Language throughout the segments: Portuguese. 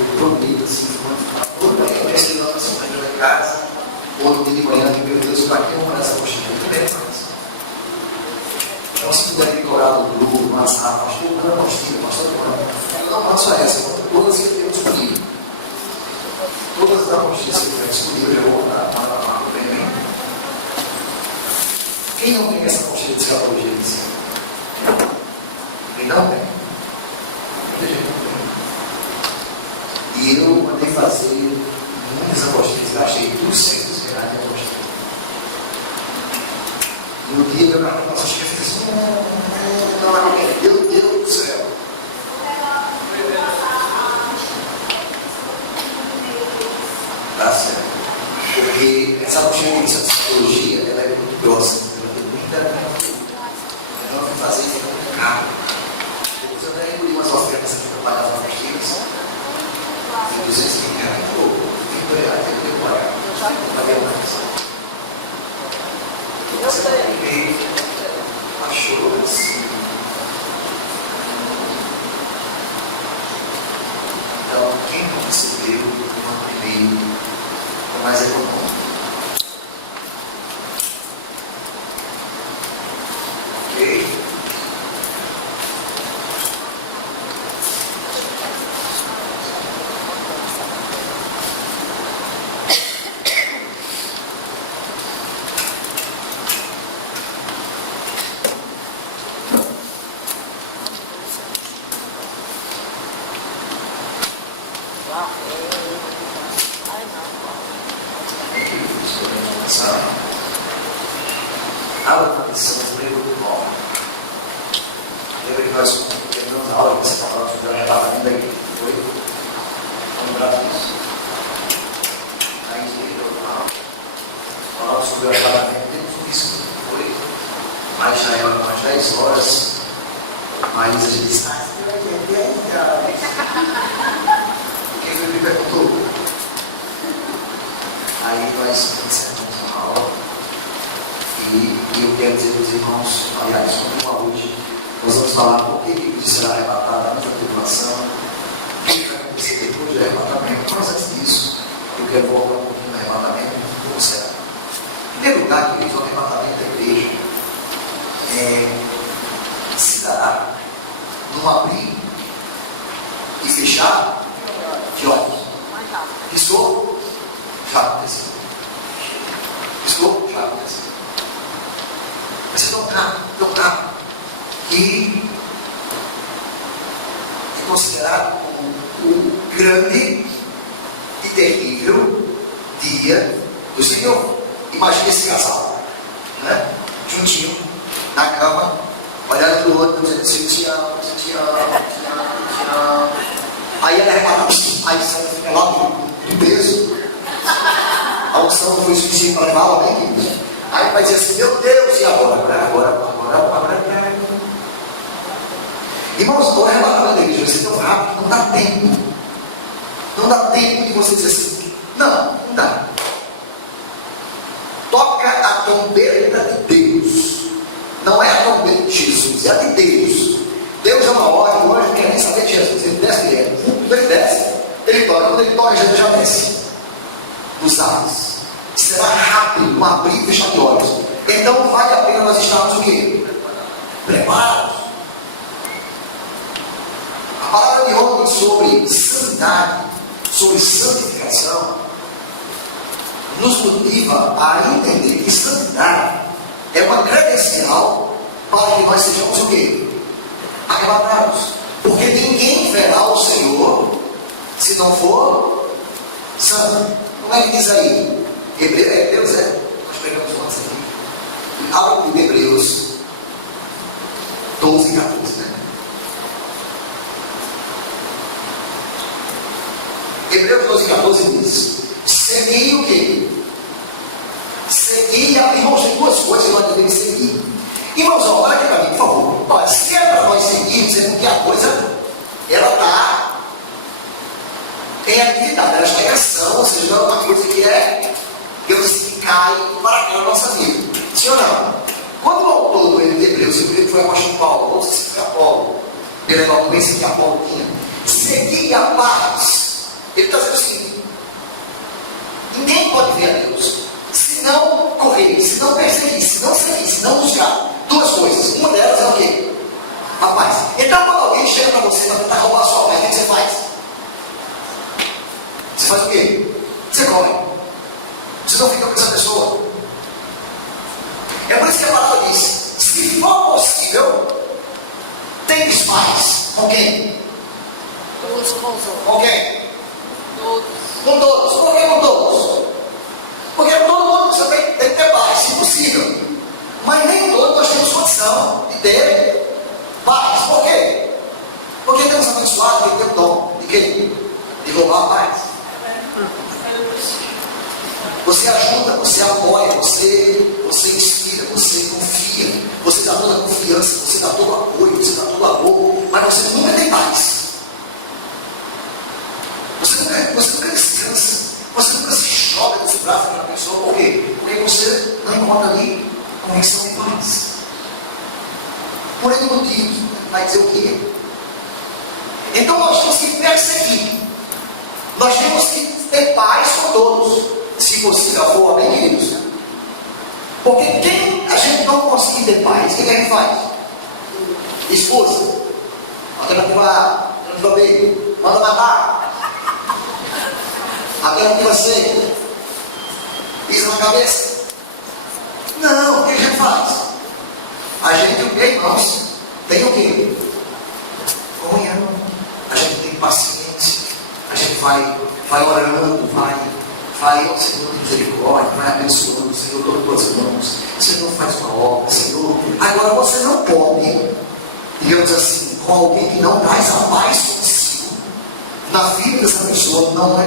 Eu prometo assim, toda manhã, eu estou lá em casa, outro dia de manhã, que meu Deus, para que eu vou nessa apostila? Muito bem, mas. Então, se puder decorar no grupo, WhatsApp, pastor, manda apostila, pastor, não manda só essa, manda todas que eu tenho disponível. Todas as apostilhas que eu tenho disponível, eu vou mandar para o bem. Quem não tem essa apostila de psicologia de ensino? Quem não tem? Muita gente não tem. E eu mandei fazer muitas apostilhas, gastei R$200 de apostila. No dia meu cartão passou, acho que eu fiz assim, meu Deus do céu. Tá certo. Porque essa apostila de psicologia, ela é muito grossa, ela tem muita. Ela vai fazer muito caro. Depois eu até engoli umas ofertas aqui para pagar as apostilas. De R$200, tem que decorar. Não paguei mais. Você achou assim. Então, quem não recebeu, não primeiro, é mais econômico. Ok? Irmãos, estou arrebatando a igreja, você é tão rápido, não dá tempo. Não dá tempo de você dizer assim, não dá. Toca a trombeta de Deus. Não é a trombeta de Jesus, é a de Deus. Deus é uma ordem, o anjo não quer nem saber de Jesus. Ele desce direto. Ele desce, ele toca. Quando ele toca, Jesus já desce dos ares. Será rápido, um abrir e fechar de olhos. Então vale a pena nós estarmos o quê? Preparados. A palavra de ontem sobre santidade, sobre santificação, nos motiva a entender que santidade é uma credencial para que nós sejamos o quê? Arrebatados. Porque ninguém verá o Senhor se não for santo. Como é que diz aí? Hebreus nós pegamos quantos aqui? Abra com Hebreus 12 e 14, né? Hebreus 12 e 14 diz: segui o quê? Segui, irmãos, tem duas coisas que nós devemos seguir. Irmãos, olha aqui para mim, por favor. Olha, se é para nós seguirmos, é porque a coisa, ela está em atividade, ela está em ação, ou seja, não é uma coisa que é, que cai para cá na nossa vida. Sim ou não? Quando o autor do livro de Hebreus, eu creio que foi apóstolo Paulo, ou se foi Apolo, ele é bem que Apolo tinha, segui a paz ninguém pode ver a Deus se não correr, se não perseguir, se não seguir, se não buscar duas coisas. Uma delas é o quê? A paz. Então, quando alguém chega para você para tentar roubar a sua paz, o que você faz? Você faz o quê? Você corre. Você não fica com essa pessoa. É por isso que a palavra diz: se for possível, tendes paz. Com quem? Todos com os outros. Com quem? Todos. Com todos. Por que com todos? Porque todo mundo você tem que ter paz, se possível. Mas nem todos nós temos condição de ter paz. Por quê? Porque temos abençoado que tem o dom de quê? De roubar a paz. Você ajuda, você apoia, você inspira, você confia, você dá toda a confiança, você dá todo o apoio, você dá todo o amor, mas você nunca tem paz. Você nunca descansa, você nunca se joga nos braços daquela pessoa. Por quê? Porque você não encontra ali conexão de paz. Por N motivos, vai dizer o quê? Então nós temos que perseguir, nós temos que ter paz com todos. Se possível for, bem queridos. Porque quem a gente não conseguir ter paz, o que a gente faz? Esposa, alternativa A, alternativa B, manda matar. Alternativa C, pisa na cabeça. Não, o que a gente faz? A gente, o que, irmãos? Tem o quê? Comunhão. A gente tem paciência. A gente vai orando, vai ao Senhor de misericórdia, vai abençoando, Senhor, todas as tuas mãos. Senhor, faz uma obra, Senhor. Agora você não pode, digamos assim, com alguém que não traz a paz consigo. Na vida dessa pessoa não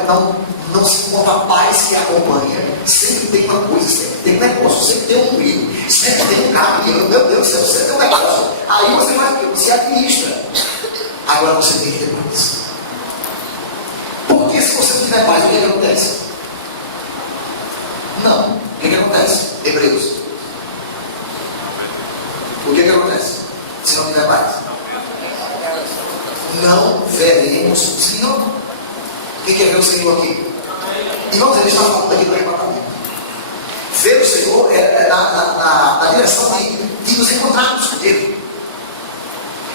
se encontra a paz que a acompanha. Sempre tem uma coisa, sempre tem um negócio, sempre tem um brilho, sempre tem um carro, meu Deus do céu, sempre tem um negócio. Aí você faz o quê? Você administra. Agora você tem que ter paz. Porque se você não tiver paz, o que acontece? Não. O que acontece? Hebreus. O que acontece? Se não tiver paz? Não veremos o Senhor. Quem quer ver o Senhor aqui? Irmãos, ele está falando aqui do arrebatamento. Ver o Senhor é na direção de nos encontrarmos com Ele.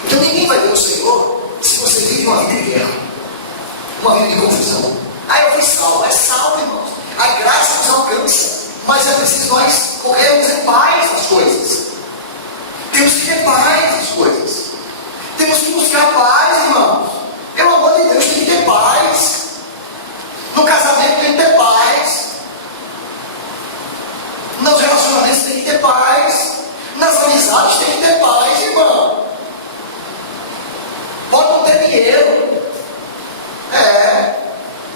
Então ninguém vai ver o Senhor se você vive uma vida de guerra, uma vida de confusão. Ah, eu fui salvo. É salvo, irmãos. A graça nos alcança, mas é preciso nós corrermos em paz as coisas. Temos que ter paz as coisas. Temos que buscar paz, irmãos. Pelo amor de Deus, tem que ter paz. No casamento tem que ter paz. Nos relacionamentos tem que ter paz. Nas amizades tem que ter paz, irmão. Pode não ter dinheiro.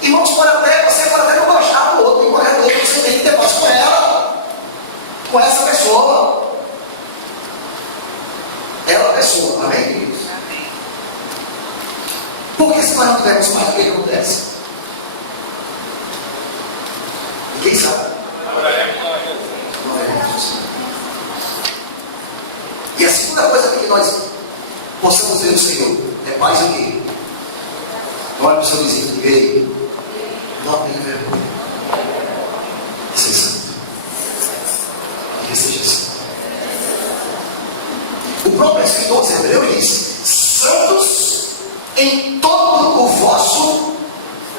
Irmãos, você pode até não gostar do outro, você tem que ter paz com ela, com essa pessoa. Ela é a pessoa, amém, queridos? Porque se nós não tivermos paz, o que acontece? Ninguém sabe. Não veremos. E a segunda coisa que nós possamos ver no Senhor é paz o quê? Olha para o seu vizinho e diga aí: não tenha vergonha de ser santo. Que seja santo. O próprio escritor de Hebreus diz: santos em todo o vosso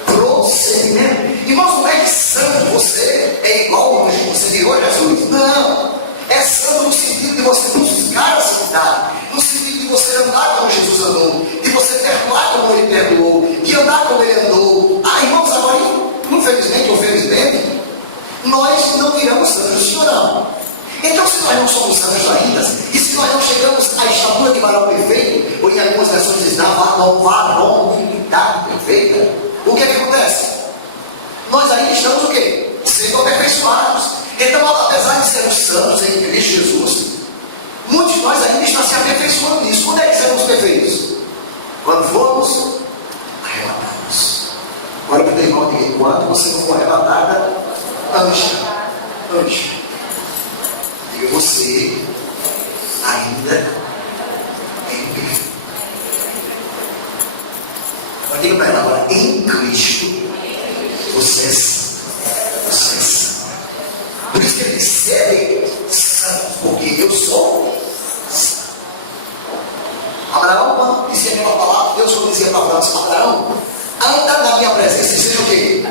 procedimento. Irmãos, não é que santo você é igual ao anjo, você virou Jesus. Não. É santo no sentido de você buscar a santidade, no sentido de você andar como Jesus andou, de você perdoar como Ele perdoou, de andar como Ele andou. Irmãos, agora, infelizmente ou felizmente, nós não viramos santos, sim ou não? Então, se nós não somos santos ainda, e se nós não chegamos à estatura de varão perfeito, ou em algumas versões diz, varonilidade perfeita, o que é que acontece? Nós ainda estamos o quê? Sendo aperfeiçoados. Então, apesar de sermos santos em Cristo Jesus, muitos de nós ainda estão se aperfeiçoando nisso. Quando é que seremos perfeitos? Quando formos arrebatados. Olha para o teu irmão e diga: enquanto você não for arrebatada, ande. Diga: você ainda é imperfeito. Diga para ela agora: em Cristo você é santo. você é santo. Por isso que ele diz, sede santo, porque eu sou santo. Abraão, quando dizia a mesma palavra, Deus quando dizia para Abraão, Abraão, anda na minha presença, seja o quê?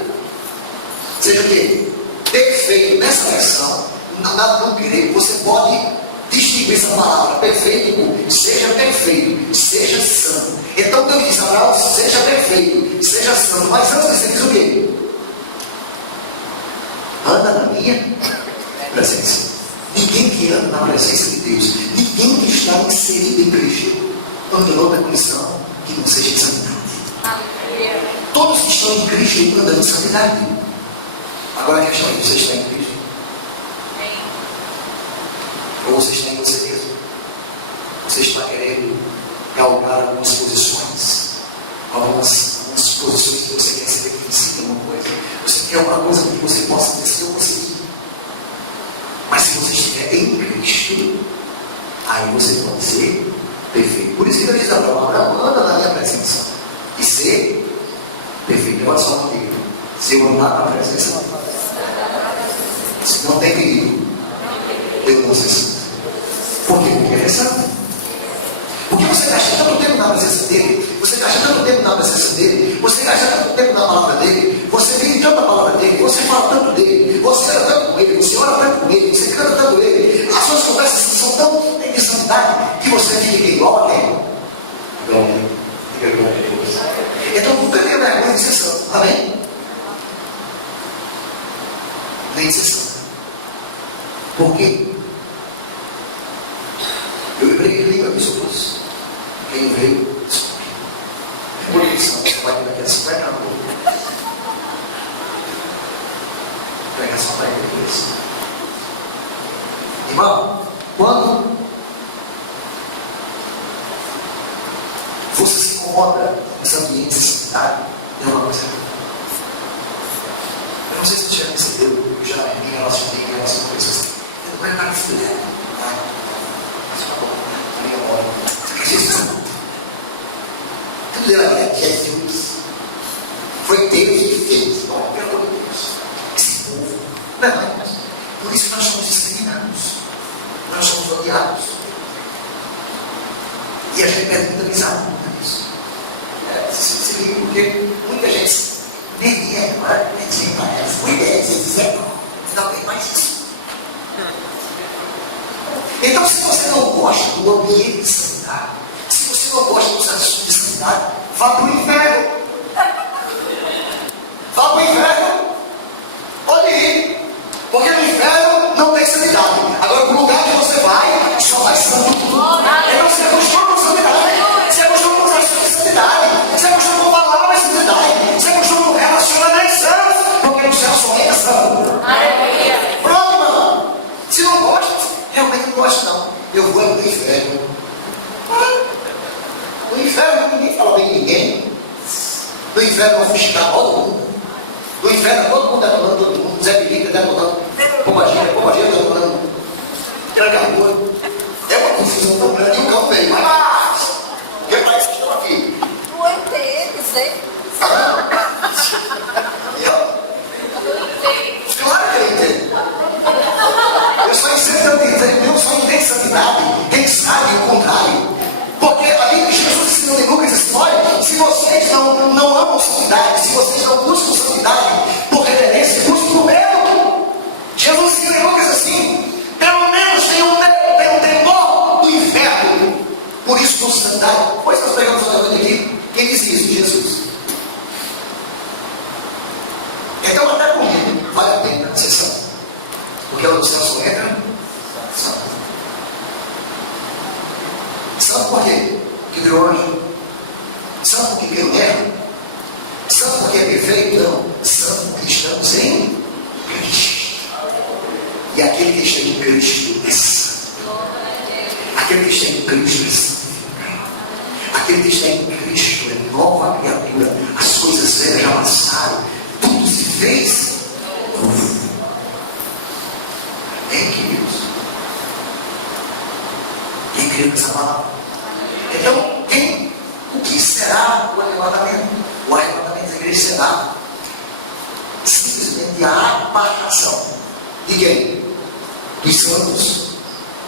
Seja o quê? Perfeito. Nessa versão, no grego, você pode distinguir essa palavra, perfeito, seja perfeito, seja santo. Então Deus diz a Abraão, seja perfeito, seja santo. Mas antes disso, ele diz o quê? Anda na minha presença. Ninguém que anda na presença de Deus, ninguém que está inserido em Cristo, anda em outra condição que não seja de santidade. Todos que estão em Cristo andam em santidade. Agora a questão é: você está em Cristo? Ou você está em você mesmo? Você está querendo galgar algumas posições, algumas posições que você quer ser reconhecido em alguma coisa. Você quer alguma coisa que você possa dizer, eu consegui. Mas se você estiver em Cristo, aí você pode ser perfeito. Por isso que ele diz a Abraão, anda na minha presença e ser perfeito. Olha só comigo. Se eu andar na presença, não tem perigo eu não ser santo. Por quê? Porque ele é santo. Porque você gasta tanto tempo na presença dele, você gasta tanto tempo na presença dele, você gasta tanto tempo na palavra dele, você vive tanto a palavra dele, você fala tanto dele, você anda tanto com ele, você ora tanto com ele, você canta tanto ele, as suas conversas são tão de santidade que você fica igual a quem? Igual a ele. Fica igual a ele. Então nunca tenha vergonha de ser santo. Amém? Nem de ser santo. Por quê? Eu preguei língua aqui sobre isso. Quem veio, desculpe. É uma lição, vai ter daqui a 50 anos. Pregação para depois. Irmão, quando você se incomoda nesse ambiente de santidade, é uma coisa. Eu não sei se você já percebeu, eu já me relacionei com pessoas. Eu não quero estar filé. Tudo era Jesus. Foi Deus que fez. Pelo amor de Deus. Esse povo. Não, por isso nós somos discriminados. Nós somos odiados. E a gente pergunta bizarro isso. Se liga, porque muita gente nem é, foi ideia de dizer, não tem mais isso. Então, se você não gosta do ambiente de santidade, se você não gosta do assunto de santidade, vá para o inferno. Vá para o inferno. Pode ir. Porque no inferno não tem santidade. Agora, para o lugar que você vai, só vai santo. Então, você acostuma com santidade. Você acostuma com assuntos de santidade. Você acostuma com palavras de santidade. Você acostuma com relacionamentos santos. Porque no céu só é santo. Pronto, irmão. Se não gosta, realmente não gosto não. Eu vou no inferno. No inferno ninguém fala bem de ninguém. No inferno eu vou xingar todo mundo. No inferno todo mundo detonando todo mundo. Zé Pelica detonando. Pombagira detonando. Tranca-rua. É uma confusão tão grande. E o cão veio. Mas o que parece que estão aqui? Não entendo, sei. Claro que eu entendo. Eu só entendo santidade. Quem sabe o contrário. Porque a Bíblia de Jesus ensinou em Lucas assim: olha, se vocês não amam santidade, se vocês não buscam santidade por reverência, buscam por medo. Jesus ensinou em Lucas assim: pelo menos tem um temor do inferno. Por isso, com santidade. Pois nós pegamos uma coisa aqui. Quem disse isso? Jesus. Então, até comigo, vale a pena ser santo. Porque ela no céu só entra santo. Santo por quê? Porque virou anjo. Santo porque eu erro. Santo porque é perfeito? Não. Santo porque estamos em Cristo. E aquele que está em Cristo é santo. Aquele que está em Cristo é santificado. Aquele que está em Cristo é nova criatura. As coisas velhas já passaram. Tudo se fez novo. Amém, queridos? Quem crê nessa palavra? Então, o que será o arrebatamento? O arrebatamento da igreja será simplesmente a separação. De quem? Dos santos.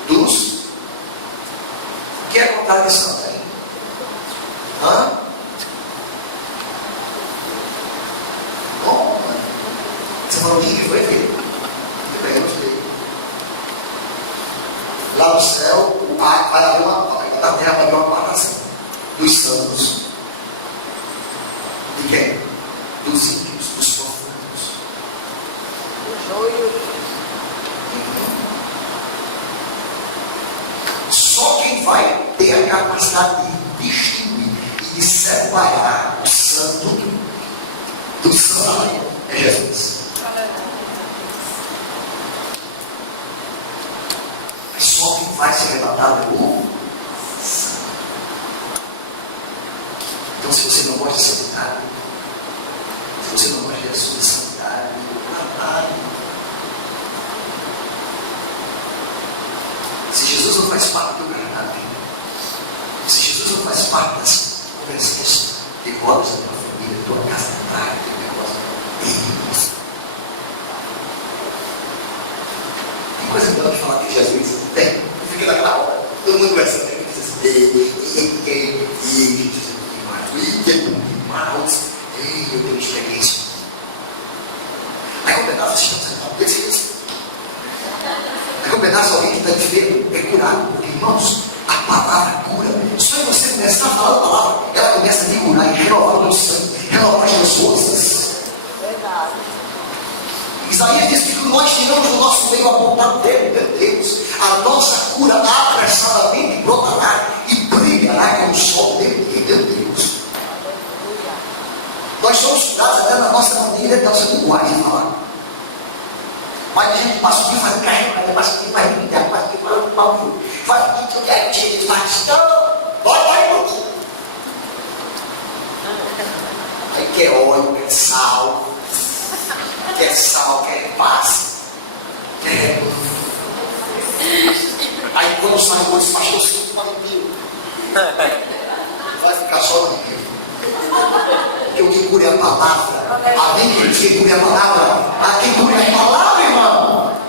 Dos. Que é contrário de santo aí? Hã? Bom, você falou que foi feito. Muito bem, gostei. Lá no céu, o Pai vai haver na terra vai haver uma separação dos santos. De quem? Dos ímpios, dos profundos. O joio. Só quem vai ter a capacidade de distinguir e de separar o santo do santo é Jesus. Mas só quem vai ser arrebatado é o santo. Então, se você não gosta de santidade, se você não gosta de sua santidade, se Jesus não faz parte do teu cardápio, se Jesus não faz parte das conversões de rodas da tua família, da tua casa, do teu negócio, tem coisa melhor de falar que Jesus tem. Fica naquela hora, todo mundo conversa, eu tenho experiência. Aí um pedaço assim, aí um pedaço alguém que está enfermo é curado, porque irmãos, a palavra cura. Só em você começar a falar a palavra, ela começa a me curar e renovar o meu sangue, renovar as minhas forças. Verdade. Isaías diz que nós tiramos do nosso meio a vontade dele, meu Deus. A nossa cura apressadamente brotará e brilhará como o sol dele, meu Deus. Nós somos curados até na nossa maneira, da nossa linguagem de falar. Mas a gente passa o dia fazendo carreira, passa o dia fazendo vida, passa o dia falando pau, faz o que eu quero, gente, faz bora aí, aí quer óleo, quer sal, quer paz, quer. Aí quando sai o outro, pastor, eu sinto uma mentira. Vai ficar só no meio. Porque o que cura é a palavra. Amém, queridos? Quem cura é a palavra. Quem cura é a palavra, irmão.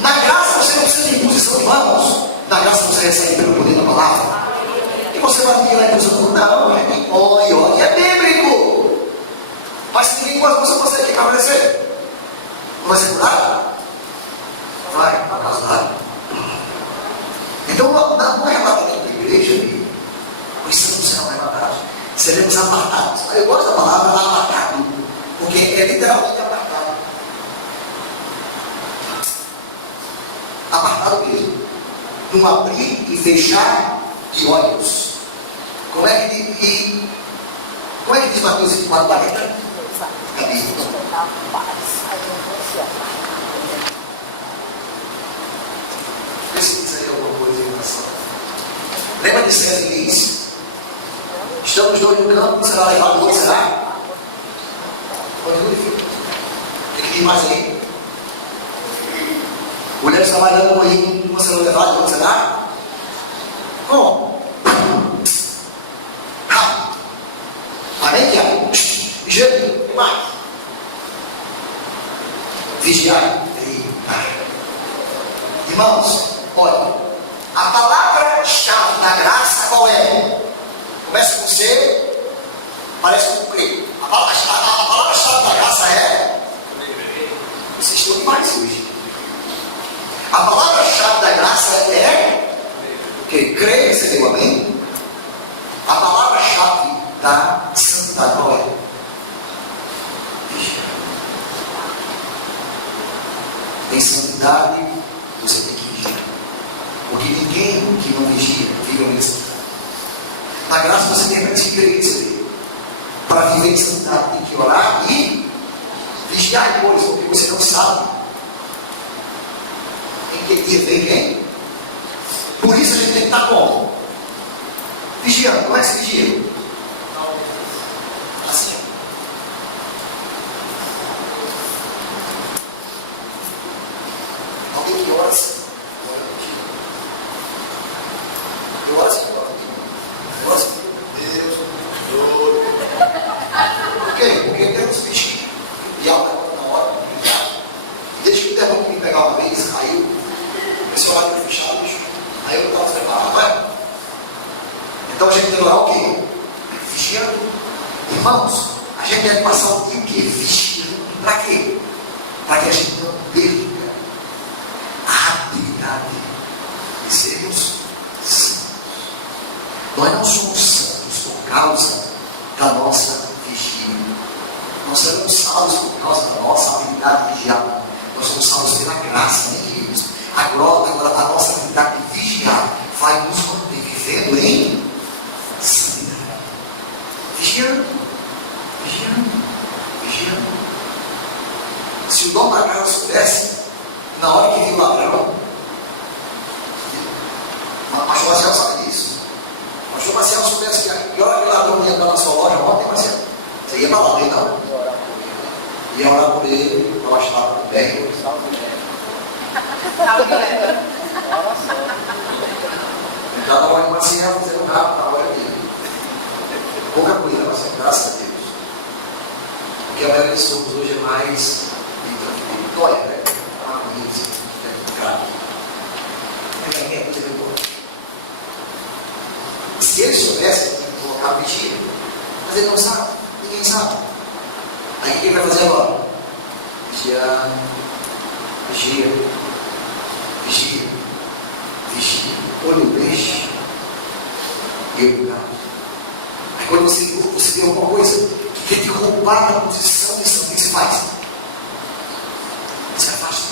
Na graça você não precisa de imposição de mãos. Na graça você recebe pelo poder da palavra. E você vai vir lá e dizer, não, é bíblico. Mas se ninguém gosta, você consegue, o que vai acontecer? Não vai ser curado? Vai, para casar. Então, no arrebatamento da igreja, os santos serão arrebatados. Seremos apartados. Eu gosto da palavra apartado, porque é literalmente apartado. Apartado mesmo. Num abrir e fechar de olhos. Como é que diz Mateus 24, 40? Pesquisa aí alguma coisa em relação. Lembra de César que diz? Estamos dois no campo, será levado, outro será? Pode verificar. O que tem mais aí? Mulheres trabalhando aí, uma será levada, outra será? Como? Rápido. Amém, Tiago? Vigiando, mais. Vigiar. Irmãos, olha, a palavra-chave da graça qual é? Começa com C, parece com C. A palavra-chave da graça é. Vocês estão demais hoje. A palavra-chave da graça é. Que crê, você deu amém? A palavra-chave da santidade qual é? Vigia. Em santidade, você tem que vigiar. Porque ninguém que não vigia vive a mesma. Na graça você tem que crer, para viver em santidade tem que orar e vigiar depois, porque você não sabe em que dia vem quem. Por isso a gente tem que estar como? Vigiando. Como é que se vigia? Assim. Alguém que ora assim. Eu oro assim. Nossa, Deus, por quê? Porque Deus vigia e alta na hora de brilhar. gente deve passar o dia o quê? Vigiando. Para quê? Para que a gente não perca a habilidade de sermos santos. Nós não somos santos por causa da nossa vigia. Nós seremos salvos por causa da nossa habilidade de vigiar. Nós somos salvos pela graça, né, queridos? Agora a nossa habilidade de vigiar vai nos manter vivendo em santidade. Vigiando, vigiando, vigiando. Se o dono da casa soubesse, na hora que viu o ladrão, o pastor Marcelo sabe disso. O pastor Marcelo soubesse que a hora que o ladrão ia entrar na sua loja ontem, Marcelo, você ia para lá dentro, não? Ia orar por ele, para baixar o bem. Já estava indo assim, fazendo rápido na hora dele. Pouca coisa, Marcelo, graças a Deus. Porque a maioria dos povos hoje é mais vitória, né? Se ele soubesse, ele tem que colocar vigia. Mas ele não sabe, ninguém sabe. Aí o que ele vai fazer agora? Vigiar, vigia, vigia, vigia. Olho o peixe e o gado. Aí quando você vê alguma coisa que tem que roubar a posição de santo, o que você faz? Você afasta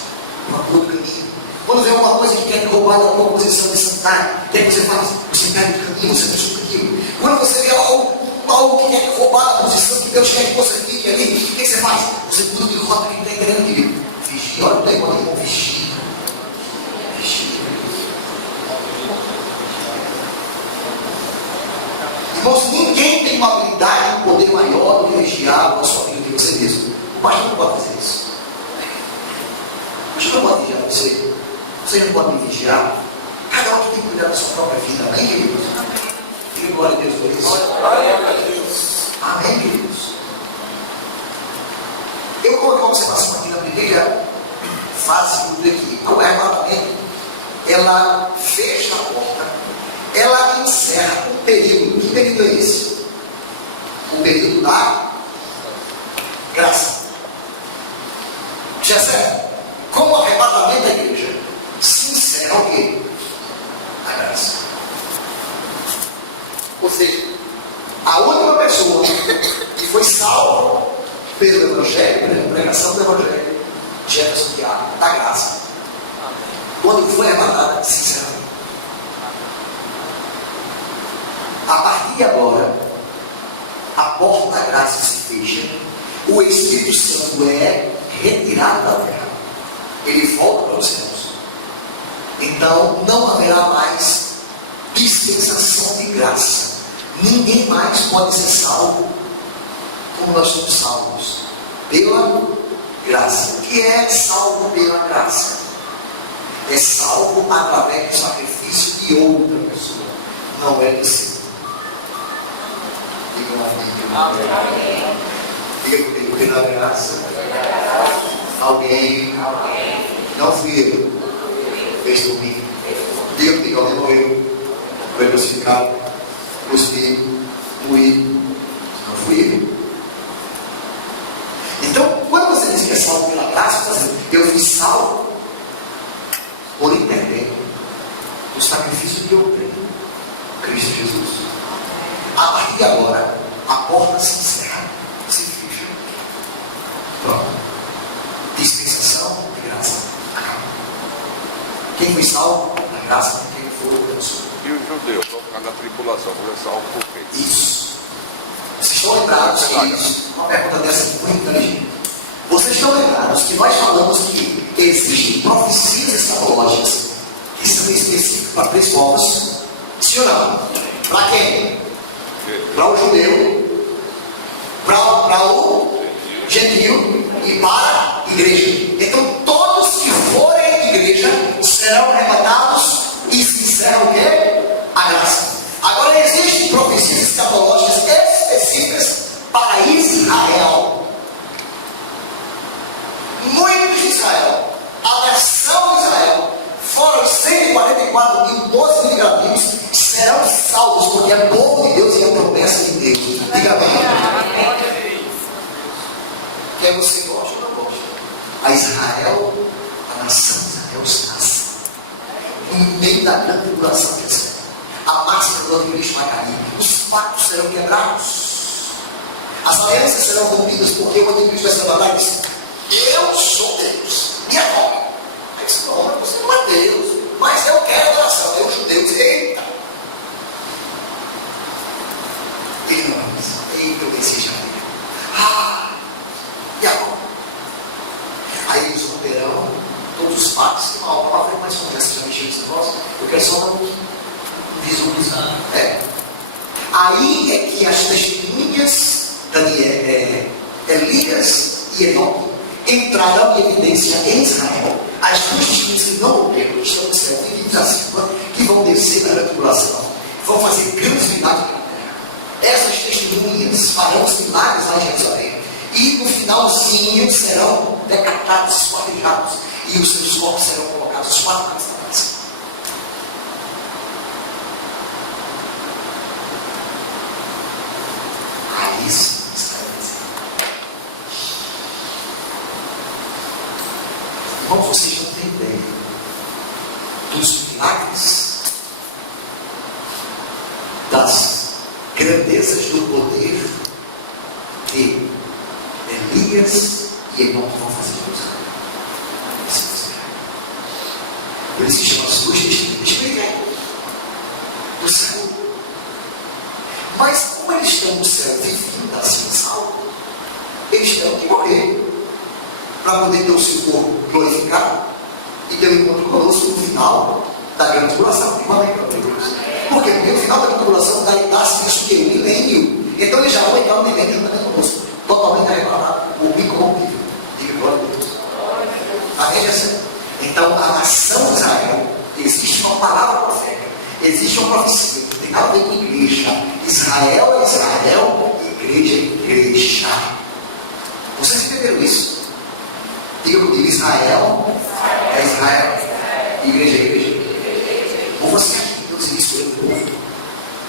para todo caminho. Quando vê alguma coisa que quer te roubar da tua posição de santidade, o que é que você faz? Você pega o caminho, você deixa o caminho. Quando você vê algo que quer te roubar da posição que Deus quer que você fique ali, o que você faz? Você muda de rota que está entendendo, querido. Vigia, olha o tempo ali, irmão, vigia. Vigia. Irmãos, ninguém tem uma habilidade, um poder maior do que vigiar a sua vida de você mesmo. O pastor não pode fazer isso. O pastor não pode vigiar você. Você não pode me vigiar. Cada um tem que cuidar da sua própria vida. Amém, queridos? Diga glória a Deus por isso. Glória a Deus. Amém, queridos? Eu coloquei uma observação aqui na primeira fase do aqui. O arrebatamento, ela fecha a porta, ela encerra um período. Que período é esse? O período da graça. Já certo? Com o arrebatamento da igreja, se encerra o quê? A graça. Ou seja, a última pessoa que foi salva pelo Evangelho, pela pregação do Evangelho, Jefferson Tiago, da graça, quando foi arrebatada, se encerra. A partir de agora, a porta da graça se fecha, o Espírito Santo é retirado da terra. Ele volta para os céus. Então não haverá mais dispensação de graça. Ninguém mais pode ser salvo como nós somos salvos pela graça. O que é salvo pela graça? É salvo através do sacrifício de outra pessoa, não é de si. Diga amém. Diga comigo, porque na graça alguém, não fui eu, fez por mim. Diga comigo, alguém morreu, foi crucificado, cuspido, moído, não fui eu. Então, quando você diz que é salvo pela graça, você está dizendo, eu fui salvo por intermédio do sacrifício de outrem, Cristo Jesus. A partir de agora, a porta se encerra, se fecha. Pronto. Dispensação de graça. Quem foi salvo na graça, quem foi abençoado. E os judeus vão ficar na tribulação, vão ser salvos por quê? Isso. Vocês estão lembrados que uma pergunta dessa é muito inteligente. Vocês estão lembrados que nós falamos que existem profecias escatológicas que são específicas para três povos? Sim ou não? Para quem? Para o judeu, para o gentil e para a igreja. Então todos que forem igreja serão arrebatados e se encerra o quê? A graça. Agora existem profecias escatológicas específicas para Israel. Muitos de Israel, a nação de Israel, fora os 144.012 mil gadios, serão salvos, porque é povo de Deus e é promessa de Deus. Diga bem. quer você goste ou não goste. A Israel, a nação de Israel se nasce. No meio da grande tribulação que é a máxima do anticristo vai cair. Os pactos serão quebrados. As alianças serão rompidas porque o anticristo vai se levantar e dizer: eu sou Deus, me adore. Aí disse: não, você não é Deus, mas eu quero adoração. Eu, judeus, eita. Ele não é isso. Eita, eu desejo a Deus. E agora? Aí eles romperão todos os pactos. Tem uma palavra mais conversa, já mexeu nesse negócio. Eu quero só dar um visualizar. Aí é que as testemunhas, Elias e Enoque, entrarão em evidência em Israel. As duas testemunhas que não morreram, que estão no céu, vividas acima, que vão descer na tribulação, vão fazer grandes milagres na terra. Essas testemunhas farão os milagres lá em Jerusalém. E no finalzinho serão decapitados, esquartejados, e os seus corpos serão colocados os 4 anos na praça. Aí sim, Israel dizer: irmãos, vocês não têm ideia dos milagres, das grandezas do poder que Elias e Enoque vão fazer com Israel. Por isso que chama as duas testemunhas do céu. Mas como eles estão no céu vivendo assim, salvo, eles terão que morrer para poder ter o seu corpo glorificado e ter um encontro conosco no final da grande tribulação. Porque no final da grande tribulação dá-se isso que é um milênio. Então eles já vão entrar no milênio juntamente conosco, totalmente arrebatado, o incorruptível. Diga glória a Deus. Amém? Então a nação de Israel, existe uma palavra profética, existe uma profecia, que tem nada a ver com igreja. Israel é Israel, igreja é igreja. Vocês entenderam isso? Diga comigo: Israel é Israel, igreja é igreja. Ou você acha que Deus escolheu um povo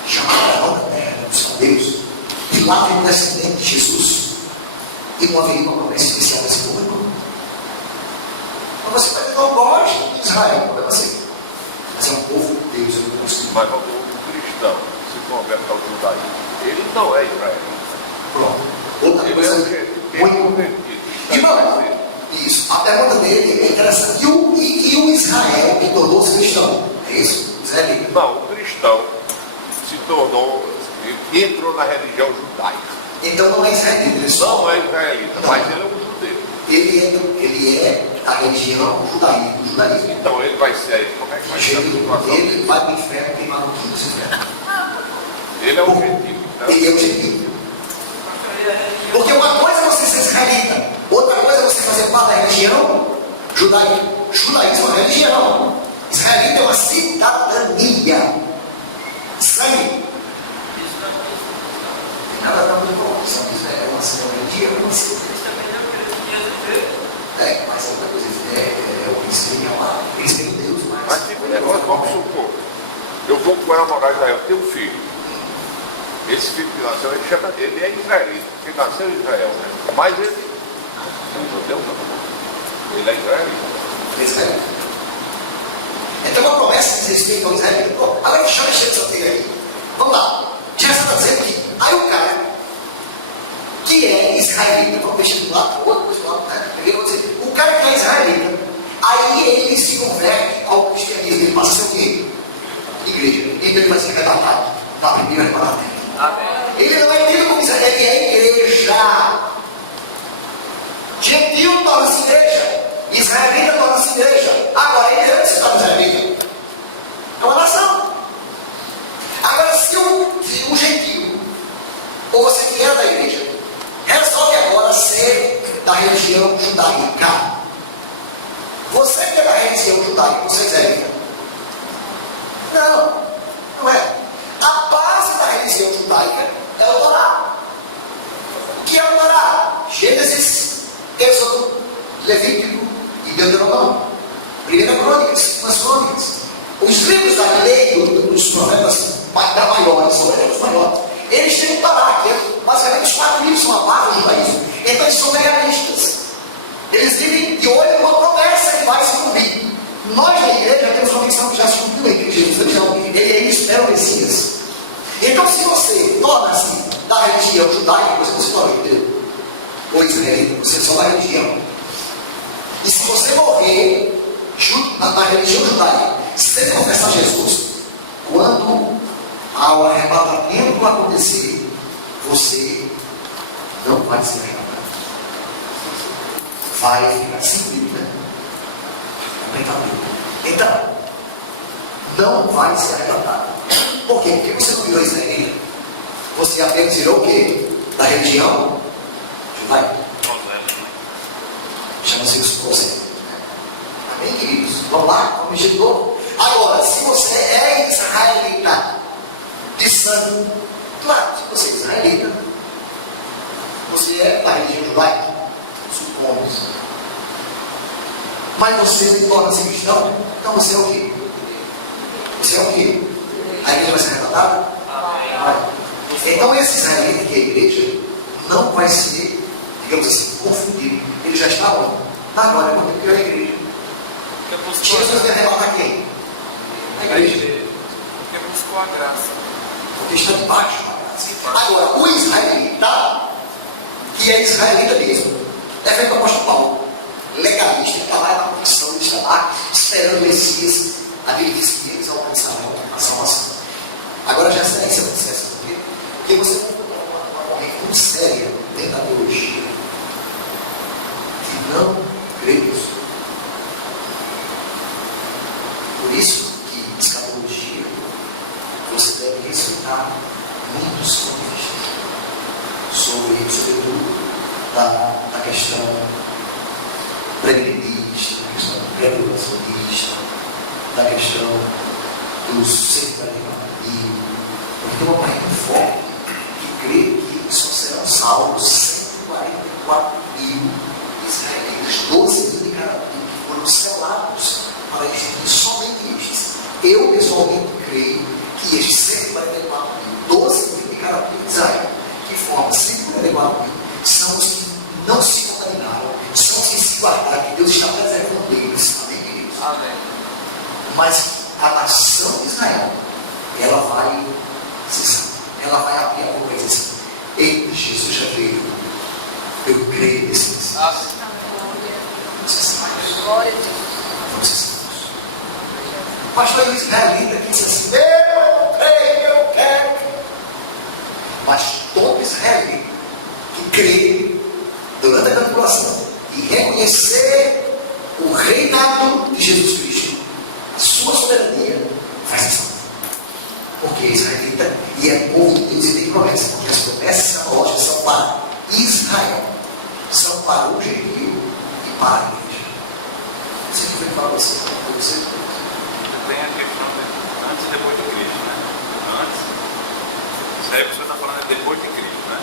chamado Abraão da terra do seu Deus, e lá vem o descendente de Jesus, e não haveria uma promessa especial desse povo? Mas você pode não gosta de Israel, não é você. Mas é um povo de Deus, é um povo de Deus. Mas quando o cristão se converte ao judaísmo, ele não é israelita. Pronto. Outra coisa muito convertido. Irmão, isso. A pergunta dele é interessante. E o Israel que tornou-se cristão? É isso? Israelita? Não, o cristão se tornou, entrou na religião judaica. Então não é israelita, ele só Não é israelita, não. mas ele é um judeu. Ele é a religião judaísmo. Então ele vai ser, como é que vai ser a situação? Ele vai para o inferno queimado tudo esse inferno. Ele é o gentil. Então, Ele é o gentil. Porque uma coisa é você ser israelita, outra coisa é você fazer parte da religião judaica. Judaísmo é uma religião. Israelita é uma cidadania. Sangue. Nada a ver com corrupção. Isso é uma religião. Mas outra coisa é o cristianismo lá. Eles têm Deus, mas tipo negócio, vamos supor, eu vou comemorar Israel, tenho um filho. Esse filho que nasceu, ele é israelita, porque nasceu em Israel, né? Mas ele é um judeu, não. Ele é israelita. Então uma promessa diz respeito ao israelita. Agora deixa eu mexer nessa teia aí. Vamos lá. Já está dizendo que aí o cara que é israelita, vamos mexer do lado, outro do lado, né? O cara que é israelita, aí ele se converte ao cristianismo, ele passa a ser o quê? Igreja. Então ele vai ser arrebatado na primeira arrebatamento. Ele não é tido como Israel, ele é igreja. Gentil torna-se igreja, israelita torna-se igreja. Agora ele deve se tornar israelita. É uma nação. Agora, se o gentil, ou você que era da igreja, resolve agora ser da religião judaica. Você que é da religião judaica, você é israelita? Não é. A base da religião judaica é o Torá. O que é o Torá? Gênesis, Êxodo, Levítico e Deuteronômio. Primeira Crônicas, Segundas Crônicas. Os livros da lei dos profetas maiores, são os maiores, eles têm um Torá, que é basicamente os 4 livros são a base do judaísmo. Então eles são realistas. Eles vivem de olho numa promessa que vai se cumprir. Nós na igreja temos uma convicção que já se cumpriu em Jesus. Então, ele ainda espera o Messias. Então, se você torna-se da religião judaica, você não se torna judeu ou israelita, você é só da religião. E se você morrer na religião judaica, sem confessar Jesus, quando ao arrebatamento acontecer, você não vai ser arrebatado. Vai ficar simples, né? Então, não vai ser arrebatado. Por quê? Porque você não virou israelita. Você apenas virou o quê? Da religião judaica. Chama-se os conceitos. Amém, queridos? Vamos lá? Vamos mexer de novo? Agora, se você é israelita de sangue, claro, se você é israelita, você é da religião judaica, supomos. Mas você torna-se cristão, então você é o quê? Você é o quê? A igreja vai ser arrebatada? Vai. Então esse israelita que é a igreja não vai ser, digamos assim, confundido. Ele já está onde? Na glória, porque é a igreja. Jesus vai arrebatar quem? A igreja. Porque buscou a graça. Porque está debaixo da graça. Agora, o israelita, que é israelita mesmo, é feito o apóstolo Paulo, legalista, está lá na condição, ele está lá esperando o Messias, a Bíblia diz que eles alcançarão a salvação. Agora já será esse o processo, porque você uma corrente muito séria dentro da teologia que não crê nisso. Por isso que escatologia você deve respeitar muitos pontos de vista sobretudo da questão pré-milenista, da questão pré-tribulacionista, da questão do secularismo, porque tem uma corrente forte que crê que só serão salvos 144 mil israelitas, 12 mil de cada tribo, que foram selados para existir somente estes. Eu pessoalmente creio que estes 144 mil, 12 mil de cada tribo de Israel, que formam 144 mil, são os que não se contaminaram, são os que se guardaram, que Deus está preservando deles. Amém, queridos? Amém. Mas a nação de Israel, ela vai abrir a boca e dizer assim: ei, Jesus já veio, eu creio nesse Messias. Vamos ser salvos. Glória a Deus. Vamos ser salvos. O pastor israelita que disse assim: eu creio, eu quero. Mas todo israelita que crê durante a tribulação e reconhecer o reinado de Jesus Cristo, a sua soberania, vai ser salvo. Porque israelita e é povo de Deus e tem promessas, porque as promessas escatológicas são para Israel, são para o gentil e para a igreja. Você que foi falar para você? Tem a questão de antes e depois de Cristo, né? Antes, isso aí que o senhor está falando é depois de Cristo, né?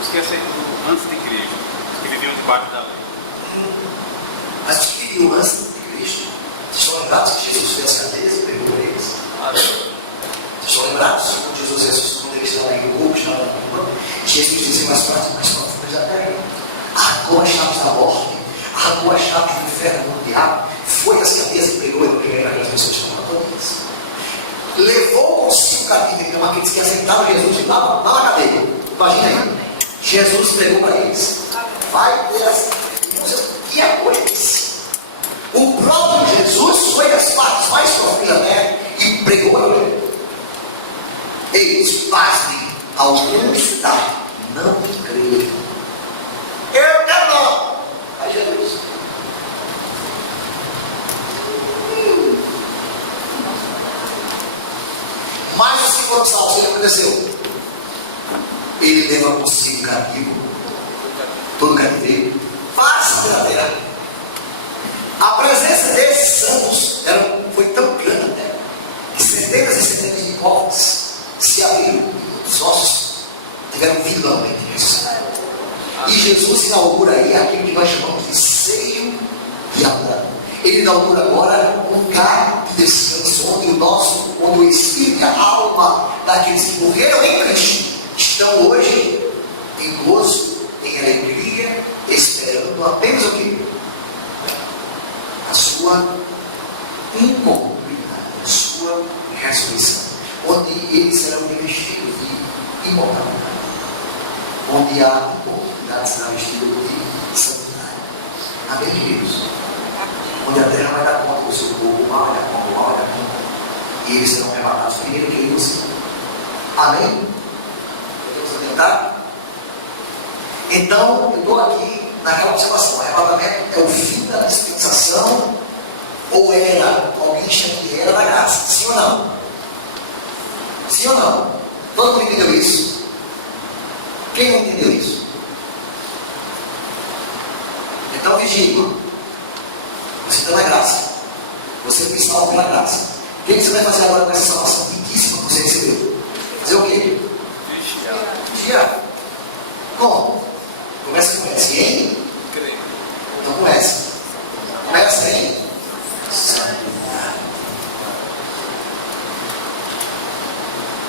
Os que aceitam antes de Cristo, os que viviam debaixo da lei. Mas os que viviam antes de Cristo, estão lembrados que Jesus fez as cadeias e pegou eles? Estão lembrados quando Jesus ressuscitou, quando ele estava em grupo, estava na rua, Jesus disse mais fácil, mas já peraí. Arrancou as chaves da morte, arrancou as chaves do inferno do diabo, foi as cadeias e pegou ele, porque era aquelas pessoas que estavam todas. Levou consigo o caminho, então aqueles que aceitaram Jesus lá na cadeia. Imagina aí. Jesus pregou para eles. Vai ter assim. Que apoio é esse? O próprio Jesus foi das partes mais profundas da terra e pregou a ele. Eles pastem alguns da não creram. Eu quero não. Aí Jesus. Mas os que foram salvos, o que aconteceu? Ele leva consigo cativo, todo cativeiro, passa pela terra. A presença desses santos foi tão grande que centenas e centenas de portas se abriram, os ossos tiveram vida novamente ressuscitados. E Jesus inaugura aí aquilo que nós chamamos de seio de Abraão. Ele inaugura agora um lugar de descanso, onde o espírito e a alma daqueles que morreram em Cristo estão hoje em em gozo, em alegria, esperando apenas o quê? A sua incorruptibilidade, a sua ressurreição, onde eles serão revestidos de imortalidade, onde a incorruptibilidade será vestida de santidade. Amém, queridos? Onde a terra vai dar conta do seu corpo, o mal vai dar conta, o mal vai dar conta, e eles serão arrebatados primeiro que eles. Amém? Vamos tentar? Então, eu estou aqui naquela observação. O arrebatamento é o fim da dispensação, ou era, alguém chama de era da graça. Sim ou não? Sim ou não? Todo mundo entendeu isso? Quem não entendeu isso? Então, vigie. Você está na graça. Você foi salvo pela graça. O que você vai fazer agora com essa salvação riquíssima que você recebeu? Fazer o quê? Vigiar. Como? Começa com S, hein? Então começa. Começa em santidade.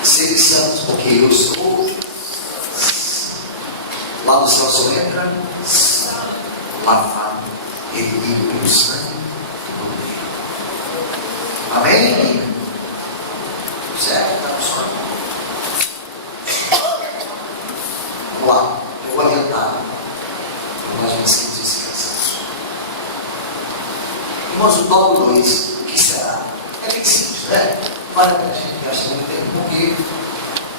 Sede santos, porque eu sou. Lá no céu só entra lavado, redimido pelo sangue. Amém, menina? Certo? Está funcionando. Vamos lá. Eu vou adiantar. Nós vamos seguir esse cansaço. Irmãos, o tópico 2, o que será? É bem simples, né? Para a gente gasta muito tempo, porque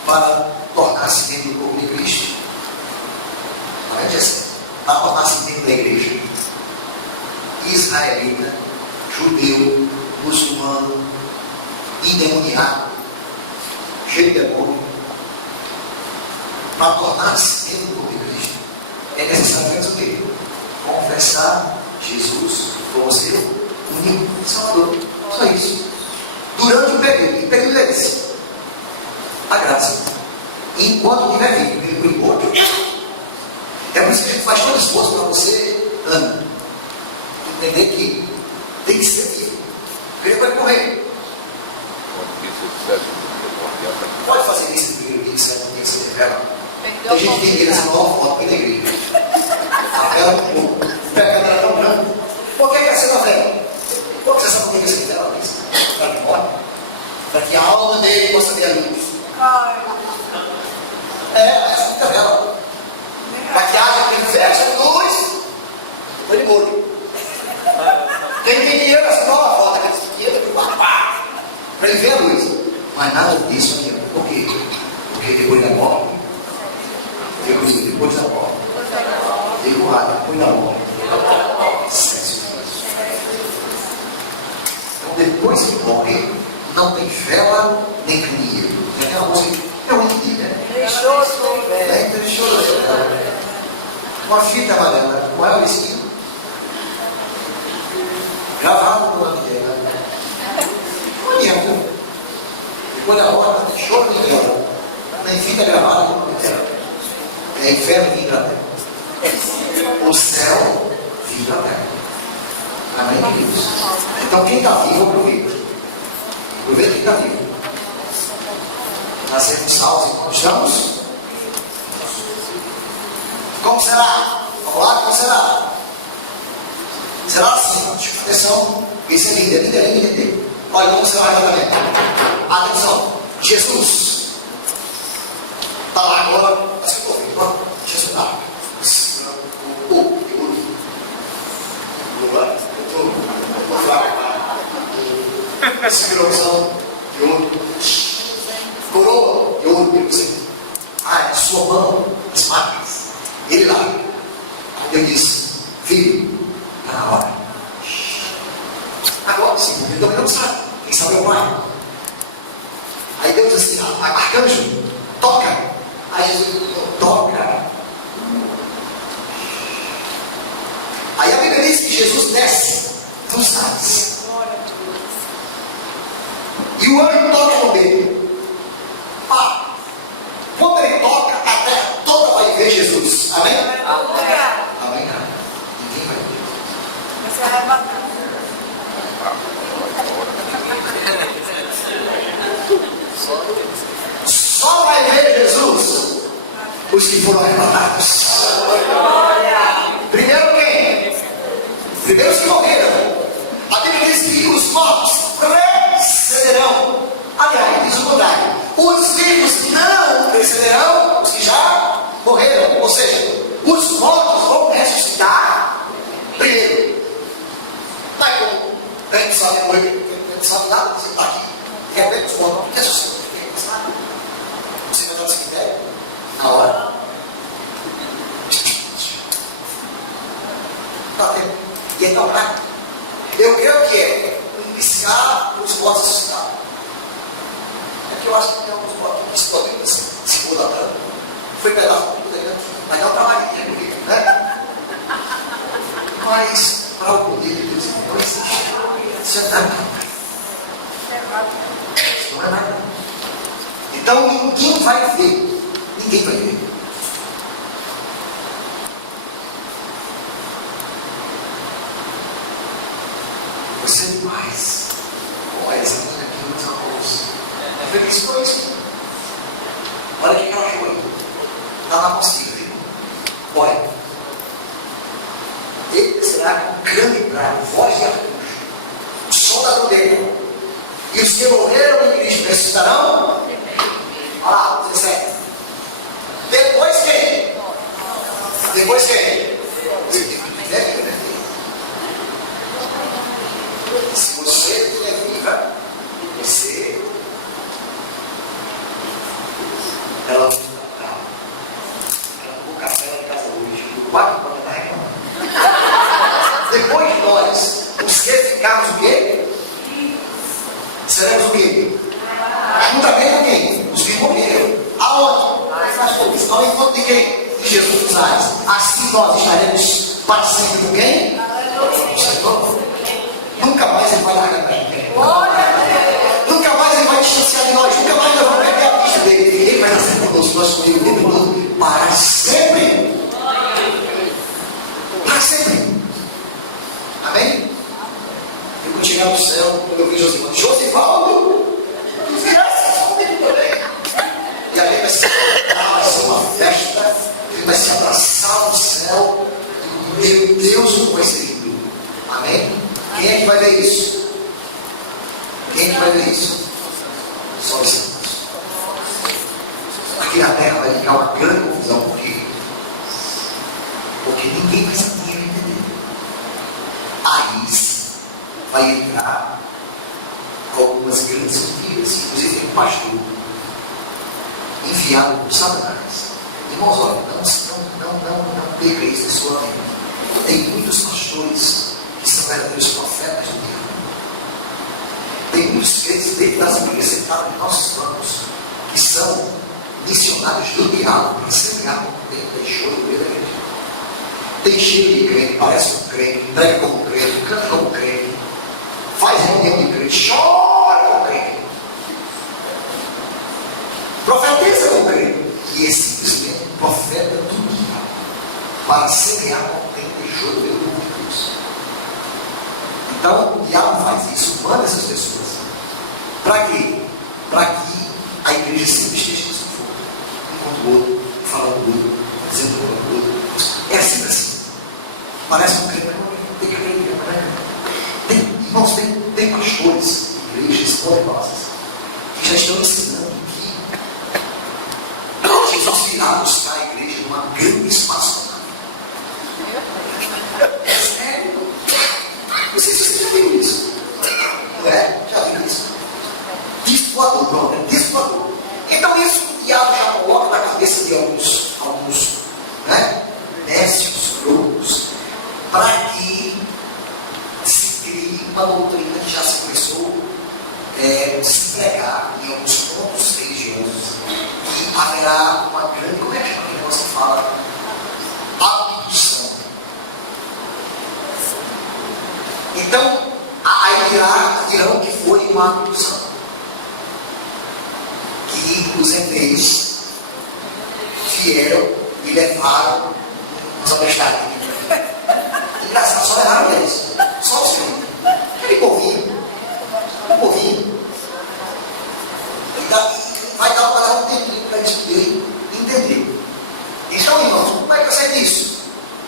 para tornar-se membro do corpo de Cristo, para tornar-se membro da igreja, israelita, judeu, muçulmano, endemoniado, cheio de demônio, para tornar-se membro do corpo de Cristo, é necessário apenas o quê? Confessar Jesus como seu único Salvador. Só isso. Durante um período. Que período é esse? A graça. Enquanto estiver vivo, por enquanto. É por isso que a gente faz todo esforço para você, Ana, entender que tem que ser vivo. Porque ele vai morrer. Pode fazer isso no primeiro dia, certo? Tem que ser revela. Tem gente que tem que essa nova foto pela igreja. A vela é um pouco. Pega a tão branco. Por que é ser a vela? Por que você sabe por que você vela? Para que morre? Para que a alma dele possa ver a luz. Essa fica vela. Para que haja universo de luz. Foi de morto. Quem tem dinheiro essa nova foto, aqueles dinheiro de papá. Para ele ver a luz. Mas nada disso aqui. Por quê? Porque depois da morte. Depois da morte. Depois da morte. Então, depois que morre, não tem vela nem candeeiro. Já tem uma música. É um entendi, né? Deixou sua velha. Deixou uma fita amarela. Qual é o vestido? Gravado no antena. Não adianta. Depois da hora, deixou de guerra. Tem fita gravada no antena. É inferno vindo da terra. O céu vindo da terra. Amém, queridos? Então, quem está vivo, aproveita. Aproveita quem está vivo. Nós seremos salvos enquanto estamos. Como será? Vamos lá, como será? Será assim, atenção. Isso é lindo, é lindo, é lindo, é lindo. Olha, como será o arrebatamento? Atenção, Jesus está lá agora. Jesus está lá. Seguração de ouro, coroa de ouro, a sua mão, as máquinas, ele lá. Eu disse, filho, está na hora. Agora sim, ele também não sabe, quem sabe é o pai. Aí Deus disse assim, arcanjo, toca. Aí Jesus, toca. Aí a Bíblia diz que Jesus desce dos ares. E o anjo toca no meio. Quando ele toca, a terra toda vai ver Jesus. Amém? Amém. Ninguém vai ver. Você arrebatar. Só Só vai ver Jesus os que foram arrebatados. os mortos vão ressuscitar primeiro. Mas como a gente sabe muito, a gente não sabe nada, você está aqui, de repente os mortos vão ressuscitar. Você vai dar esse critério? Na hora. E então, eu creio que é iniciar os mortos ressuscitados. É que eu acho que tem alguns mortos que explodem assim, segunda tarde. Foi pedaço de tudo aí, mas não trabalhinha, né? Mas, para o poder de Deus, não existe. Isso é nada. Isso não é nada. Então, ninguém vai ver. Ninguém vai ver. Você é demais. Olha essa menina aqui, meus amores. É feliz por isso. Olha o que ela foi. Está na apostila, viu? Olha. Ele será com um grande bravo, voz de arcanjo, o som da trombeta. E os que morreram em Cristo ressuscitarão. Olha lá, 17. Depois quem? Depois quem? Se você é viva, você. Ela o café lá em casa hoje. O quarto pode estar reclamando. Depois de nós, os que ficarmos o quê? Seremos o quê? Juntamente com quem? Os que morreram. Aonde? Nós todos. Ao encontro de quem? De Jesus dos ares. Assim nós estaremos para sempre com quem? Senhor. Nunca mais ele vai largar a gente. Nunca mais ele vai distanciar de nós. Nunca mais nós vamos perder a vista dele. Ele vai nascer conosco, nós com ele o tempo todo, para sempre. Para sempre. Amém? Eu quando chegar no céu, quando eu vi Josivaldo, tu virasse comigo também. E aí vai ser uma festa, ele vai se abraçar no céu. Meu Deus, como vai ser lindo. Amém? Quem é que vai ver isso? Quem é que vai ver isso? Só os santos. Aqui na terra vai ficar uma grande confusão. Por quê? Porque ninguém vai saber entender. Aí vai entrar algumas grandes mentiras, inclusive tem um pastor enviado por Satanás. Irmãos, olha, não perca isso na sua mente. Tem muitos pastores que são verdadeiros profetas do diabo. Tem muitos crentes dentro das igrejas sentados em nossos bancos que são missionários do diabo para semear como deixou no meio da igreja. Tem cheio de crente, parece um crente, prega como crente, canta como crente, faz reunião de crente, chora como crente, profetiza como crente, e é simplesmente profeta do diabo para semear como deixou no meio do Deus. Então, o diabo faz isso, manda essas pessoas. Para quê? Para que a igreja sempre esteja no fogo. Um contra o outro, falando do outro, dizendo do outro. É sempre assim. Parece um crente, tem que crer. Irmãos, tem pastores, igrejas poderosas, que já estão ensinando que Jesus virá buscar a igreja numa grande espaço. É sério. Não sei se você já viu isso. Não é? Já viu isso? Dispuador, pronto, é dispuador. Então isso o diabo já coloca na cabeça de alguns nécios, loucos, para que se crie uma doutrina que já se começou a se pregar em alguns pontos religiosos, que haverá uma grande, como é que chama que você fala? Abdução. Então, aí dirão que foi uma abdução. Que os hebreus vieram e levaram os honestades. Engraçado, só levaram eles. Só os crentes. Aquele povinho. Um povinho. Vai dar um tempinho para eles poderem entender. Então, irmãos, como é que eu sei disso?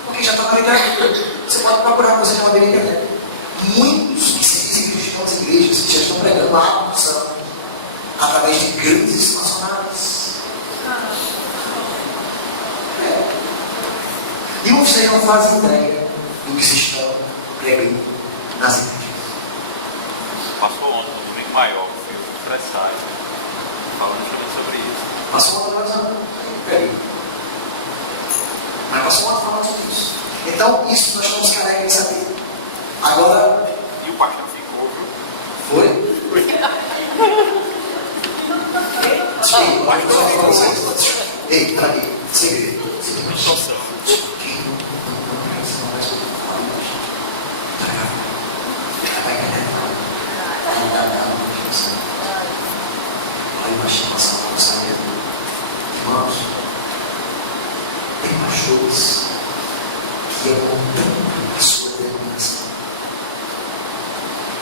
Porque já está na internet. Você pode procurar você na internet. Muitos que se dizem cristãos nas igrejas que já estão pregando a abdução através de grandes espaçonaves. E vocês não fazem ideia do que se estão pregando nas igrejas. Passou ontem no Domingo Maior, o filme Pressai, falando justamente sobre isso. Passou uma hora, peraí. Mas passou uma hora falando sobre isso. Então, isso nós estamos carregando de saber. Agora, E o pastor ficou, viu? foi? Sim, mas só fica vocês. Ei, peraí, segredo. Aí nós passamos por saber, irmãos, tem pastores que amam tanto a sua determinação.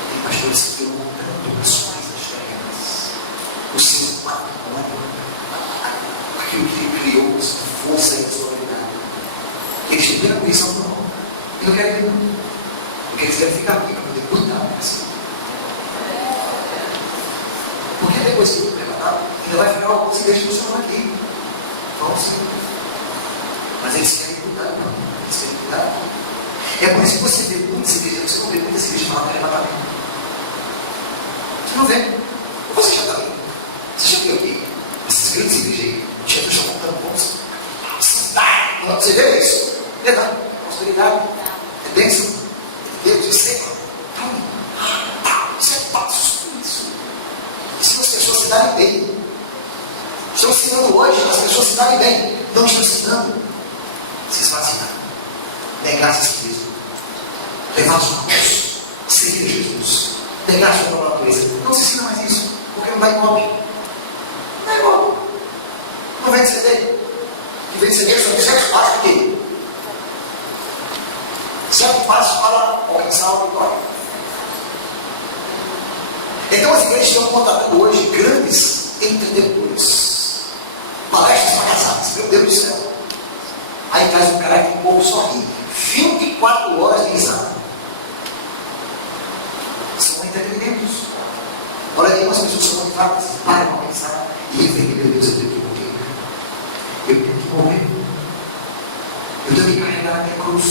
Tem pastores que amam tanto as coisas terrenas, o seu patrimônio, aquilo que ele criou, a sua força e a sua habilidade. Eles têm plena condição não. E não querem não. Porque eles querem ficar aqui para poder cuidar assim. Porque depois que ele preparado, ainda vai ficar algumas igrejas funcionando aqui. Vamos sim. Mas eles querem cuidar, não. Eles querem cuidar. É por isso que você vê muitas igrejas, você não vê muitas igrejas falando de arrebatamento. Você não vê. Você já está vendo. Você já viu aqui? Essas grandes igrejas aí, Jesus já montando pontos. Você vê isso? Verdade. Prosperidade. É bênção. É Deus, é sempre. Isso é passo. Se as pessoas se darem bem, estão ensinando hoje, as pessoas se darem bem, não estão ensinando, se esvaziar, negar-se a si mesmo, levar os recursos, seguir Jesus, negar a sua própria natureza. Não se ensina mais isso, porque não dá igual. Não dá igual. Não vem de CD. Que vem de CD só tem 7 passos aqui. 7 passos para alcançar a vitória. Então as igrejas estão contratando hoje grandes entendedores, palestras fracassadas, meu Deus do céu. Aí traz um cara que o povo sorri, 24 horas de risada. São entretenimentos. Olha aí, umas pessoas são motivadas, param para pensar e refletir, meu Deus, eu tenho que morrer. Eu tenho que morrer. Eu tenho que carregar a minha cruz.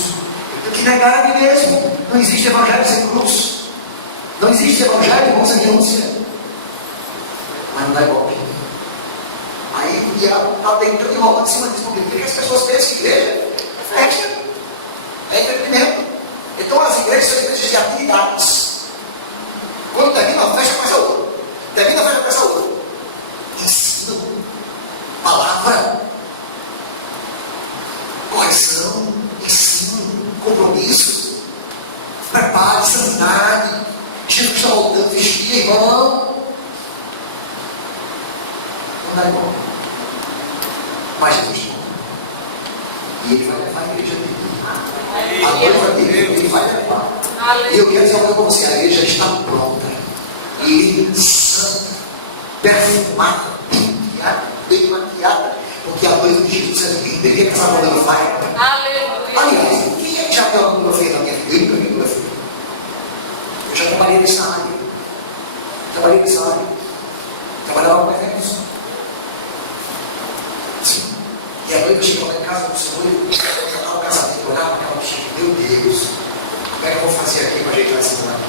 Eu tenho que negar a mim mesmo. Não existe evangelho sem cruz. Não existe evangelho, irmãos, sem renúncia. Mas não dá golpe. Aí o diabo está tentando enrolar em cima disso. Porque as pessoas pensam que igreja é festa, é entretenimento. Então as igrejas são igrejas de atividades. Quando termina a festa, começa a outra. Termina a festa, começa a outra. Ensino, palavra, correção, ensino, compromisso, prepare, santidade. Jesus está voltando, vigia, irmão. Não dá igual. Mas Jesus volta. E ele vai levar a igreja dele. A noiva dele, ele vai levar. E eu quero dizer uma coisa para você: a igreja está pronta, linda, santa, perfumada, penteada, bem maquiada. Porque a noiva de Jesus é linda. Ele quer casar com a noiva vai. Aliás, quem é que já tem uma noiva feia na minha vida? Eu nunca vi noiva feia. Eu já trabalhei nessa área. Trabalhava com eventos. Sim. E a noiva chegou lá em casa com o seu noivo, já estava o casamento, olhava para aquela bichinha, meu Deus, como é que eu vou fazer aqui para ajeitar esse lugar?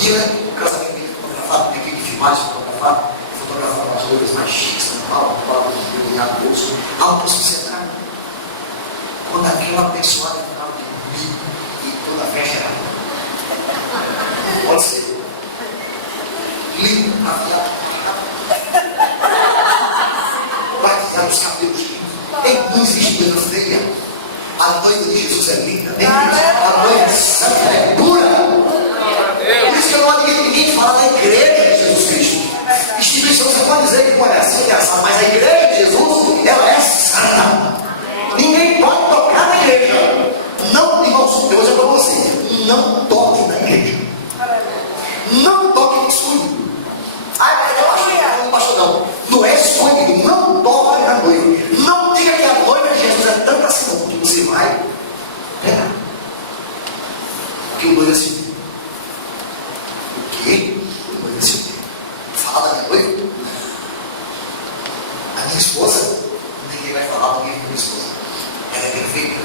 E o casamento dele fotografado, tem aquele filmagem fotografava as noivas mais chiques, São Paulo, brilhado bolso, alta sociedade. Quando aquela pessoa estava comigo, toda a festa era pode ser lindo, afiado, batizado os cabelos limpos. Não existe coisa feia. A noiva de Jesus é linda, a noiva é santa, é pura. Por isso que eu não admito ninguém falar da igreja de Jesus Cristo. Instituição, você pode dizer que é assim, mas a igreja de Jesus, ela é santa. Ninguém pode tocar na igreja. Não, irmãos, eu vou dizer para você, não toque na igreja. Não toque no estúdio. Mas eu acho que não, pastor, não. Não é estúdio, não toque na noiva. Não diga que a noiva de Jesus é tanta assim, não, porque você vai pegar. Porque o noivo é assim. O quê? O noivo é assim. Fala da minha noiva. A minha esposa, ninguém vai perfeita.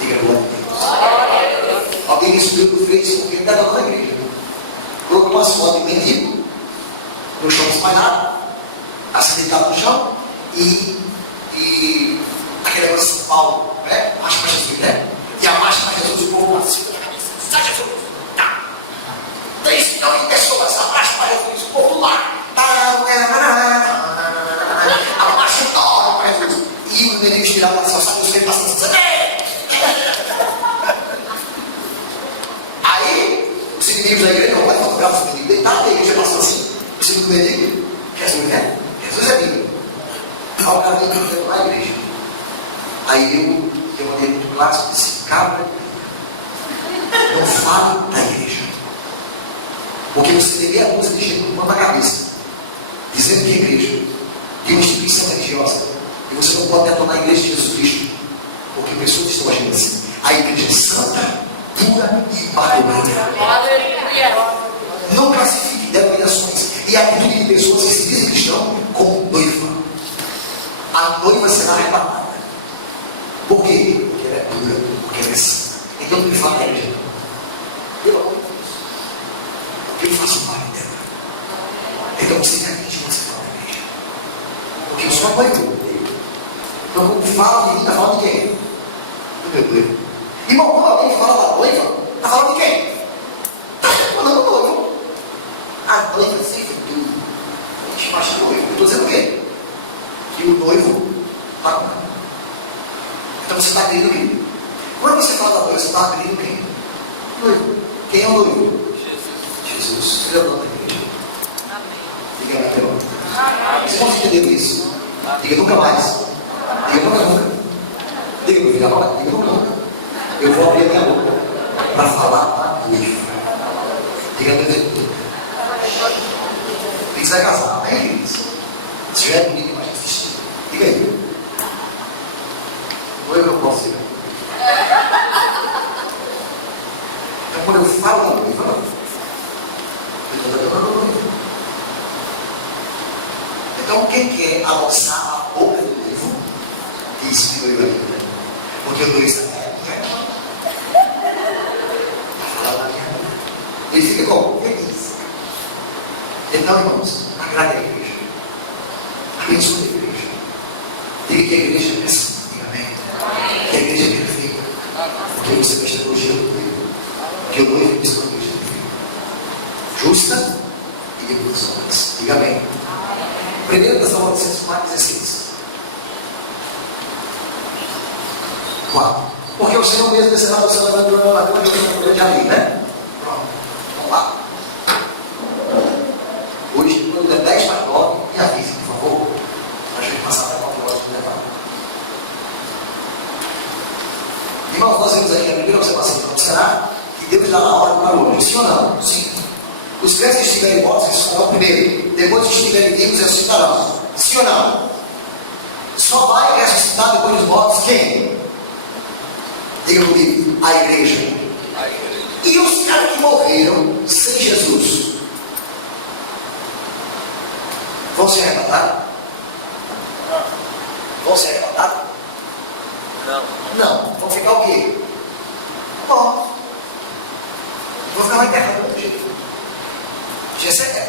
Diga glória a Deus. Alguém me subiu no Face porque ele estava na igreja. Colocou umas fotos de mendigo no chão espalhado, acidentado no chão, e aquele negócio de São Paulo, né? Marcha para Jesus, né? E a marcha para Jesus, o povo assim, sai Jesus, tá. 3 milhões de pessoas, a marcha para Jesus, o povo lá. A marcha toda para Jesus. E o menino tirava assim, sabe os filhos passando assim, aí, os inimigos da igreja não vai fotografa os mendigos deitados, a igreja passou assim. O segundo mendigo, Jesus, né? Jesus é Bíblia. Aí o cara veio lá na igreja. Aí eu mandei muito clássico, disse, cabra, não fale da igreja. Porque você tem meia dúzia de gente com mão na cabeça, dizendo que a igreja tem uma instituição religiosa, e você não pode detonar a igreja de Jesus Cristo, porque pessoas estão agindo assim. A igreja é santa, pura e imaculada. Não classifique denominações e atitude de pessoas que se dizem cristãos como noiva. A noiva será arrebatada. Por quê? Porque ela é pura, porque ela é santa. Então não me fala da igreja. Pelo amor de Deus. Porque eu faço parte dela. Então você tem que você fala da igreja. Porque eu sou a noiva. Então quando fala de mim, está falando de quem? Do meu noivo. Irmão, quando alguém fala da noiva, está falando de quem? Está falando do noivo. A noiva sempre tudo. A gente baixa o noivo. Eu estou dizendo o quê? Que o noivo está com ela. Então você está agredindo quem? Quando você fala da noiva, você está agredindo quem? O noivo. Quem é o noivo? Jesus. Ele é o dono da igreja. Diga amém, meu irmão. Vocês vão entender isso? Diga nunca mais. Diga nunca. Diga meu filho, agora. Diga nunca. Eu vou abrir a minha boca para falar da noiva. Diga meu Deus. Você vai casar, né, queridos? Se já é bonito, imagina assistir. Diga aí. Noiva eu não posso ir. Então, quando eu falo da noiva, eu estou dando a noiva. Então, quem quer adoçar a boca do noivo, diz que noiva é. Porque o noivo está ele fica como? Feliz. Então, irmãos, agrade a igreja. Abençoe a igreja. Diga que a igreja é santa. Diga amém. Que a igreja é perfeita. Porque você presta elogio do noivo. Que o noivo é uma igreja perfeita. Justa e de boas obras. Diga amém. 1 Tessalonicenses 4,16. 4. Porque o Senhor mesmo descerá do céu levando o meu ladrão de ali, né? Pronto. Vamos lá. Hoje, quando der 10 para 9, me avise, por favor. Para a gente passar até 9 horas de levar. Irmãos, nós vimos aqui a primeira observação que será que Deus dá a hora para o hoje. Sim ou não? Sim. Os crentes que estiverem mortos ressuscitarão primeiro. Depois que estiverem vivos, ressuscitarão. Sim ou não? Só vai ressuscitar depois dos mortos quem? Diga comigo, a igreja. E os caras que morreram sem Jesus vão ser arrebatados? Vão ser arrebatados? Não. Vão ficar o quê? Mortos. Vão ficar lá enterrados do outro jeito.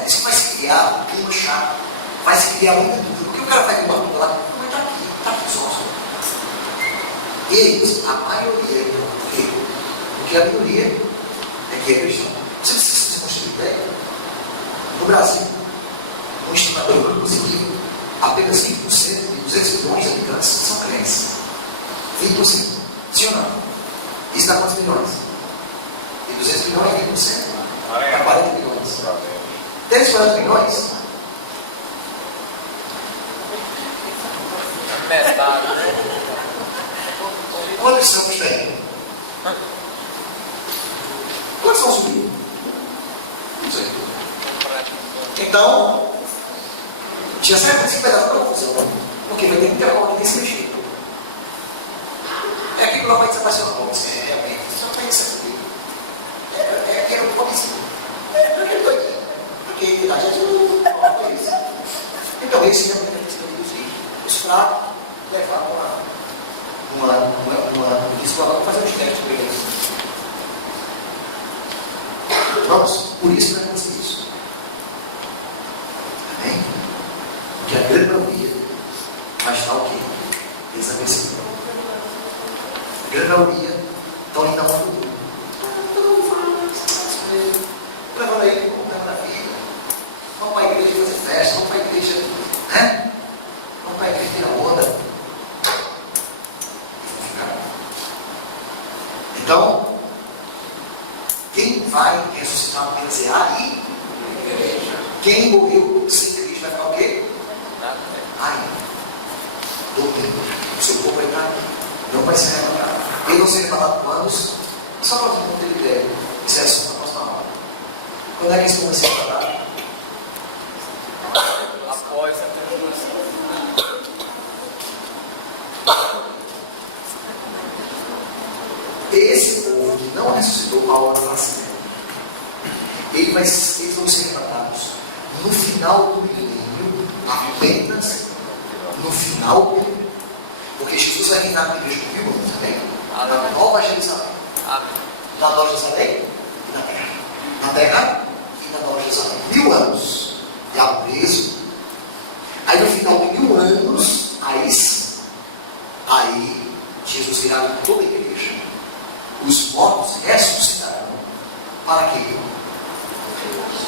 Isso vai se criar um clima chato. Vai se criar muita dúvida. Porque o cara vai com uma dúvida lá, mas está aqui só. Eles, a maioria, por quê? Porque a minoria é que é cristã. Você construir ideia? No Brasil, um estimador positivo, apenas 5% de 200 milhões de habitantes são crentes. 20%. Sim ou não? Isso dá quantos milhões? E 200 milhões é 20%. Dá 40 milhões. 10, 40 milhões? Metade. Quantos santos tem? Quantos são subidos? Não sei. Então, tinha certo que vai dar para confusão. Porque vai ter que ter algo nesse mexer. É aquilo que não vai desaparecer uma coisa. Realmente, você não tem isso aqui. É aquele comecinho. É aquele doidinho. Porque a gente não foi isso. Então, esse realmente é o que os fracos levaram uma um risco, vamos fazer os testes para eles. Vamos, por isso vai acontecer isso. Amém? Porque a grande maioria vai estar o quê? Desapercebido. A grande maioria estão ali na onda do mundo. Todo mundo fala, levando aí como leva na vida. Vamos para a igreja fazer festa, vamos para a igreja, né? Vamos para a igreja tirar onda. Então, quem vai ressuscitar quer dizer aí? Quem morreu sem Cristo vai ficar o quê? Aí. Dormindo. O seu corpo vai estar, não vai ser levantado. Ele não será levantado quando? Só para você não ter ideia. Isso é assunto da próxima aula. Quando é que esse corpo vai ser levantado? Após a transformação. Esse povo que não ressuscitou a hora da cena, eles vão ser levantados no final do milênio, apenas no final do milênio. Porque Jesus vai reinar na igreja por 1000 anos, também. Na Nova Jerusalém. Na Nova Jerusalém e na Terra. Na Terra e na Nova Jerusalém. 1000 anos. Já preso. Aí no final de 1000 anos, aí Jesus virá com toda a igreja. Os mortos ressuscitarão. Para quê?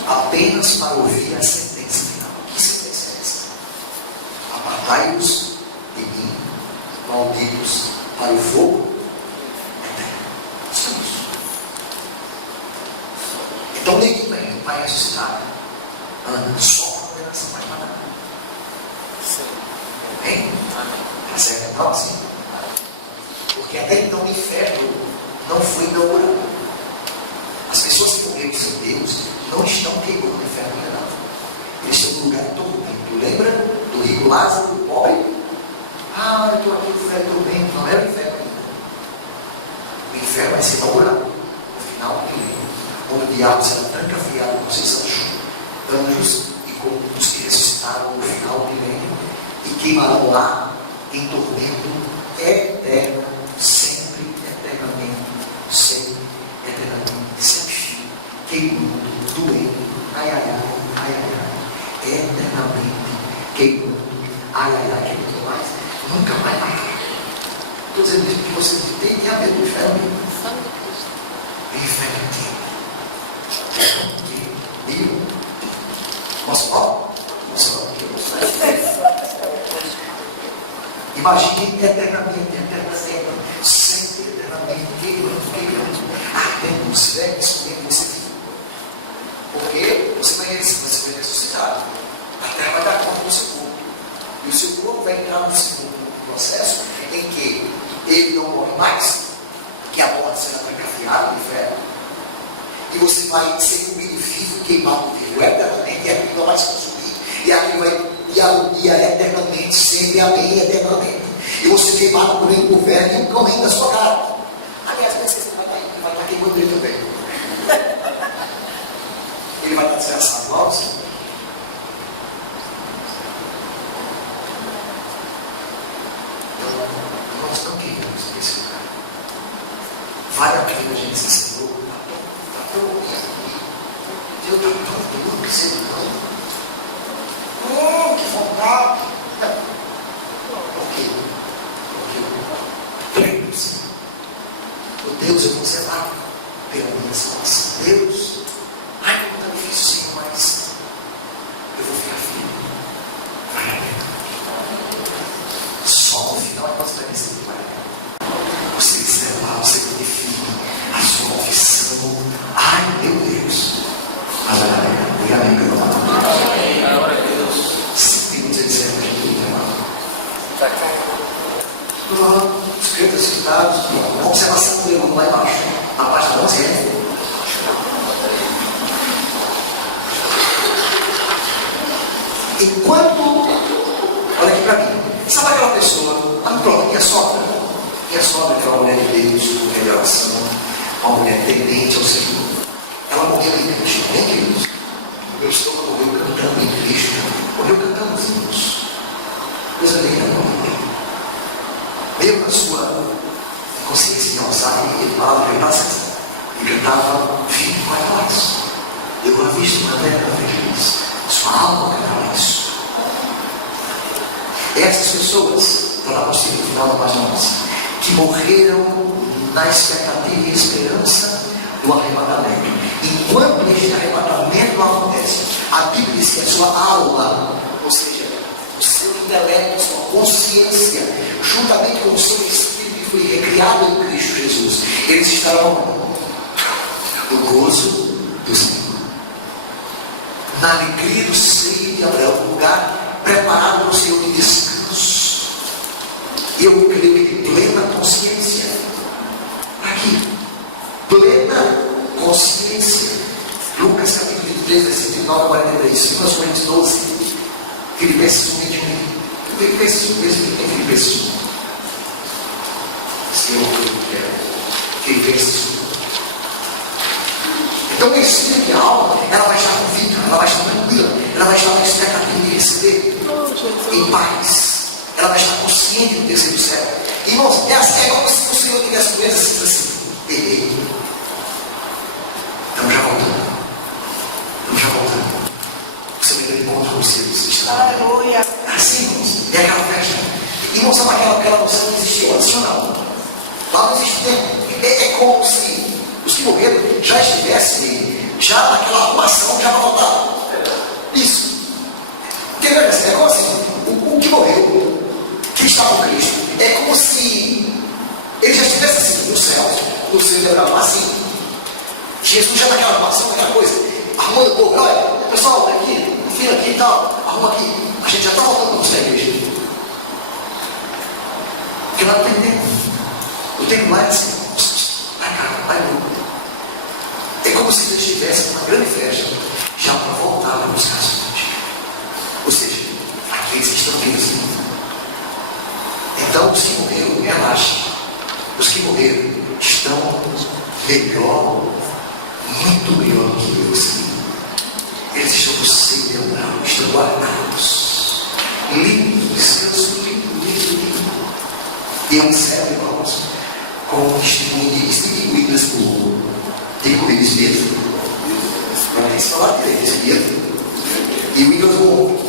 Apenas para ouvir a sentença final. Que sentença é essa? Apartai-vos de mim, malditos, para o fogo eterno. Isso é isso. Então ninguém vai ressuscitar. Só a condenação vai matar. Amém? Tá certo então assim? Porque até então o inferno não foi inaugurado. As pessoas que morreram sem Deus não estão queimando no inferno ainda não. Eles estão no lugar de tormento. Lembra do rico Lázaro, do pobre? Eu estou aqui no inferno do bem. Não era o inferno ainda. O inferno vai ser inaugurado no final do milênio, onde o diabo será trancafiado com seus anjos e com os que ressuscitaram no final do milênio e queimarão lá em tormento eterno, sempre, eternamente, sempre, eternamente, sem fim, queimando, doendo, eternamente, queimando, queimando mais, nunca vai parar. Estou dizendo isso porque você tem que haver do inferno. O inferno tem. Posso falar? Imagine eternamente, sempre eternamente, queimando, ardendo os velhos, comendo você vivo. Porque você vai ressuscitar, a terra vai dar conta do seu corpo. E o seu corpo vai entrar no segundo processo em que ele não morre mais, que a morte será trancafiada no inferno. E você vai ser comido vivo, queimado vivo eternamente, e aquilo não vai se consumir. E aquilo vai eternamente, sempre, amém, eternamente. E você queimado por ele, por velho, e o caminho da sua cara. Aliás, não sei se ele vai estar queimando ele também. Ele vai estar desgraçado igual você. Então, nós não queremos esse lugar. Vale a pena a gente se Senhor. Está tão ruim aqui. Deus está tão duro que você não. Que vontade! Por quê? Porque cremos. Deus, eu vou ser lá pela minha salvação. Deus, como está difícil, Senhor, mas eu vou ficar firme. Vai a pena. Só no final é que você vai receber. Você reservar, você edifica a sua confissão. Meu Deus! Mas vai a pena. Diga amém, meu irmão. Glória a Deus. 5 minutos de sermão de tudo, irmão. Os crentes citados, uma observação do irmão lá embaixo. A página 11 é. Enquanto, olha aqui para mim, sabe aquela pessoa, minha sogra, que é uma mulher de Deus, mulher de oração, uma mulher temente ao Senhor. Ela morreu em Cristo, bem queridos. Meu estômago morreu cantando em Cristo, morreu cantando os hinos. Coisa linda, não. Veio na sua consciência não sabe, ele falava que ele cantava vindo para nós. Eu a visto na terra feliz, sua alma cantará isso. Essas pessoas, está lá no final da página 11, que morreram na expectativa e esperança do arrebatamento. Enquanto este arrebatamento não acontece, a Bíblia diz que a sua alma, ou seja, o seu intelecto, sua consciência, juntamente com o seu espírito que foi recriado em Cristo Jesus, eles estarão no gozo do Senhor, na alegria do seio de Abraão, um lugar preparado para o Senhor de descanso. Eu creio em plena consciência, aqui, plena consciência. Lucas capítulo 3, versículo 9 a 43, 2 Coríntios 12, Filipenses 1, 21, Filipenses 1, Filipenses 1. Senhor, eu quero Filipenses 1. Então o espírito e a alma, ela vai estar convicta, ela vai estar tranquila, ela vai estar na expectativa de receber em paz. Ela vai estar consciente do descer do céu. Irmãos, é como se o Senhor tivesse com eles assim, errei. Estamos já voltando. Você me encontra com os seus. Aleluia. Assim, irmãos, é aquela festa. Irmãos, sabe aquela noção que existiu antes ou não? Lá não existe tempo. É como se os que morreram já estivessem já naquela arrumação, já para voltar. Isso. Entendeu? É como assim, o que morreu, que está com Cristo, é como se ele já estivesse assim, no céu de Abraão, assim. Jesus já naquela arrumação, aquela coisa, arrumando o povo, olha, pessoal, aqui, fila aqui e tal, arruma aqui. A gente já está voltando para buscar a igreja. Porque lá não tem tempo. O tempo lá é assim, vai louco. É como se eles estivessem numa grande festa, já para voltar para buscar a sua igreja. Ou seja, aqueles que estão vivos. Então, os que morreram, relaxem. Os que morreram estão melhor, muito melhor do que eu. Eles estão no seio de Abraão, estão guardados, limpos, descanso limpo. E eu encerro, irmãos, com o testemunho de Steve Witherspoon. Tem comigo esse mesmo? Para nem se falar direito, esse mesmo. E o Witherspoon.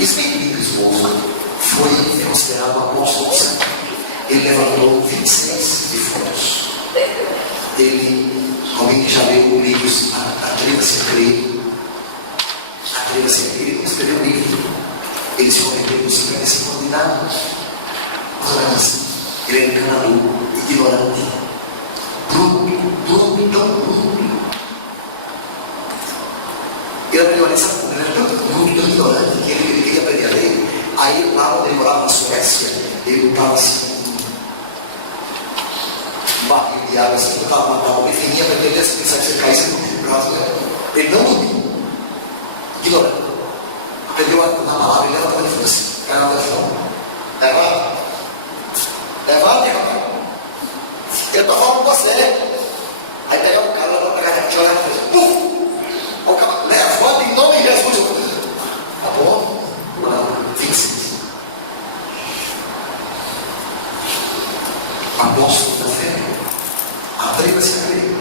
Smith Wigglesworth foi considerado um apóstolo do sangue. Ele levantou 26 defuntos. Ele, alguém que já leu livros, Atreva-se a Crer. Atreva-se a Crer, ele escreveu um livro. Ele se converteu com 55 anos de idade. Mais ou menos assim. Ele era enganador, ignorante, bruto, tão bruto. Ele aprendeu a ler, sabe como? Ele era tão bruto, tão ignorante, que ele queria aprender a ler. Aí lá onde ele morava na Suécia, ele botava assim um barril de água, assim, botava uma tábua bem fininha para entender se pensar que você caísse no braço dele. Ele não dormiu, ignorante. Aprendeu na palavra, ele levantava e falou assim: caiu na televisão, levante, rapaz. Eu estou falando com você. Aí pegava o cara, levava para cá, tinha olhado e falou: puf! O cara, levanta em nome de Jesus. Tá bom? Não, fixe. Apóstolo da fé. Atreva-se a crer.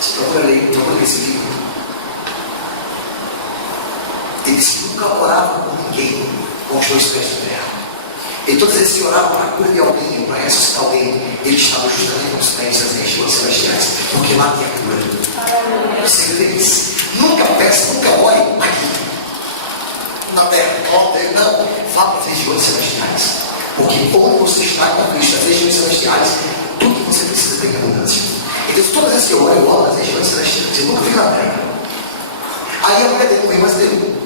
Se procura ler, procura esse livro. Eles nunca oravam por ninguém com os dois pés no terra. E todas vezes que oravam para a cura de alguém, para ressuscitar alguém, eles estavam justamente com os pés nas regiões celestiais, porque lá tem a cura. O segredo é isso. Nunca peça, nunca ore aqui na terra, não, vá para as regiões celestiais, porque onde você está com Cristo, as regiões celestiais, tudo que você precisa tem abundância. Então, todas as vezes que eu oro nas regiões celestiais, eu nunca fico na terra. Aí a mulher dele, o irmão dele,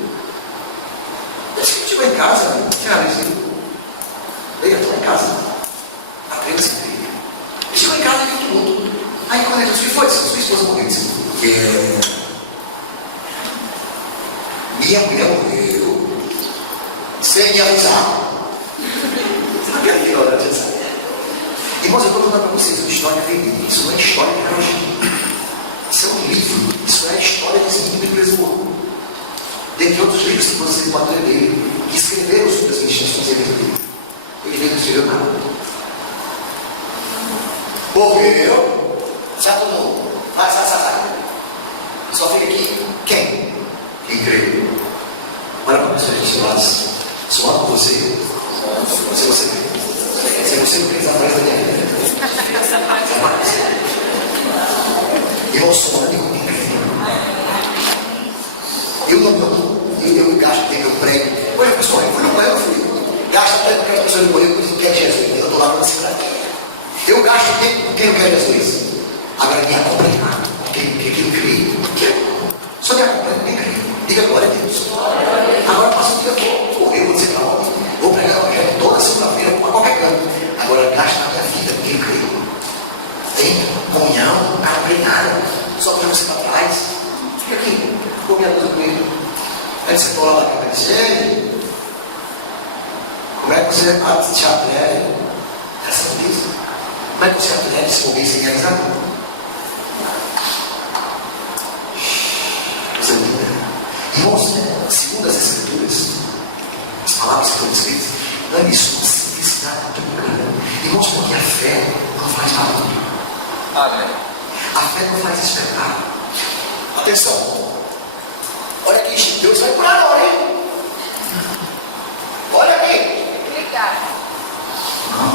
deixa que eu estiver em casa, tira isso. Eu estou em casa, atreva-se a crer. Ele chegou em casa e viu todo mundo. Aí quando ele disse: foi, sua esposa morreu. Minha mulher morreu sem me avisar. Você não quer ignorante essa? Irmãos, eu estou contando para vocês uma história verídica. Isso não é história de teologia. Isso é um livro. Isso é a história desse mundo inglês. Dentre outros livros que vocês podem ler, que escreveram sobre as instituições dele. Ele veio não escreveu nada. Morreu, certo mundo. Sai. Só fica aqui. Quem? Quem crê. Olha para a pessoa que te faz. Só com você. Se você crê. Se você não crê, atrás da minha vida. Eu sou um amigo de crê. Eu gasto tempo, eu prego. Olha pessoal, eu fui no banheiro, gasto tempo porque as pessoas morreram porque não querem Jesus. Eu estou lá para ensinar. Eu gasto tempo porque não quer Jesus. Agora me acompanhar. Quem crê. Só me acompanha quem crê. Diga glória a Deus. Agora passa o dia todo. Eu vou dizer para onde. Vou pregar o evangelho toda segunda-feira, para qualquer canto. Agora gasta a minha vida com quem crê. Tem comunhão, não crê nada. Só para você para trás. Fica aqui. Ficou minha luz comigo. Aí você tola lá e diz: ei, como é que você te atreve? Essa disso. Como é que você atreve se alguém sem realizar? Você entendeu? Irmãos, segundo as Escrituras, as palavras que foram escritas, ame isso com simplicidade pura. Irmãos, porque a fé não faz barulho. Amém. A fé não faz espetáculo. Atenção. Olha aqui, Deus vai curar agora, hein? Olha aqui. Obrigada. Não,